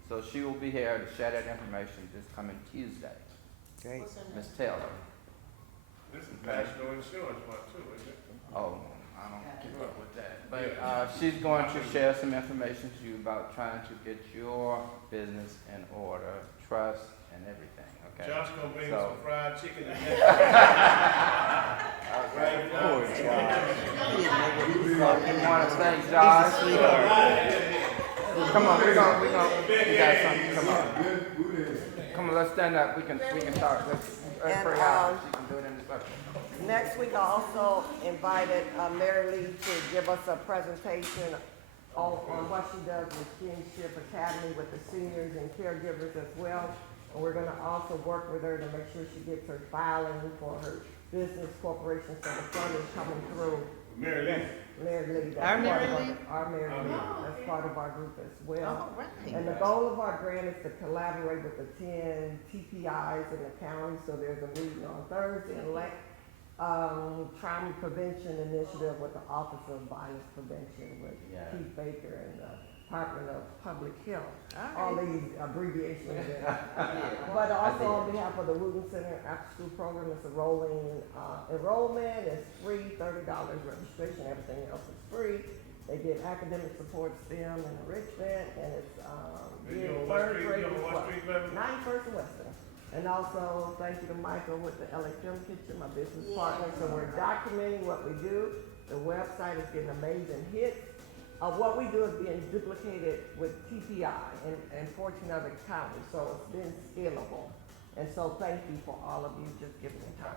So she will be here to share that information this coming Tuesday. Great. Ms. Taylor. This is national insurance one too, isn't it? Oh, I don't keep up with that. But she's going to share some information to you about trying to get your business in order, trust, and everything, okay? Josh gonna bring So- some fried chicken and Okay. Poor Josh. You want to thank Josh? Come on, we got something, come on. Come on, let's stand up, we can talk, let's And, pray out, she can do it in the circle. Next week, I also invited Mary Lee to give us a presentation on what she does with Kinship Academy with the seniors and caregivers as well. And we're gonna also work with her to make sure she gets her filing for her business corporation, so the fund is coming through. Mary Lee. Mary Lee. Our that's part of Mary Lee? Our Mary Lee, Oh, that's okay. part of our group as well. All right. And the goal of our grant is to collaborate with the 10 TPIs in the county, so there's a meeting on Thursday, and trauma prevention initiative with the Office of Violence Prevention with Yeah. Keith Baker and the Department of Public Health. All All right. these abbreviations there. Yeah. But also on behalf of the Wooten Center after-school program, it's a rolling, enrollment, it's free, $30 registration, everything else is free. They get academic support, STEM and enrichment, and it's, You geared on what third street, grade you to on what 12th. street, baby? 91st and Western. And also, thank you to Michael with the LA Film Kitchen, my business partner, so we're documenting what we do. The website is getting amazing hits. What we do is being duplicated with TPI and 14 other counties, so it's been scalable. And so thank you for all of you just giving me time.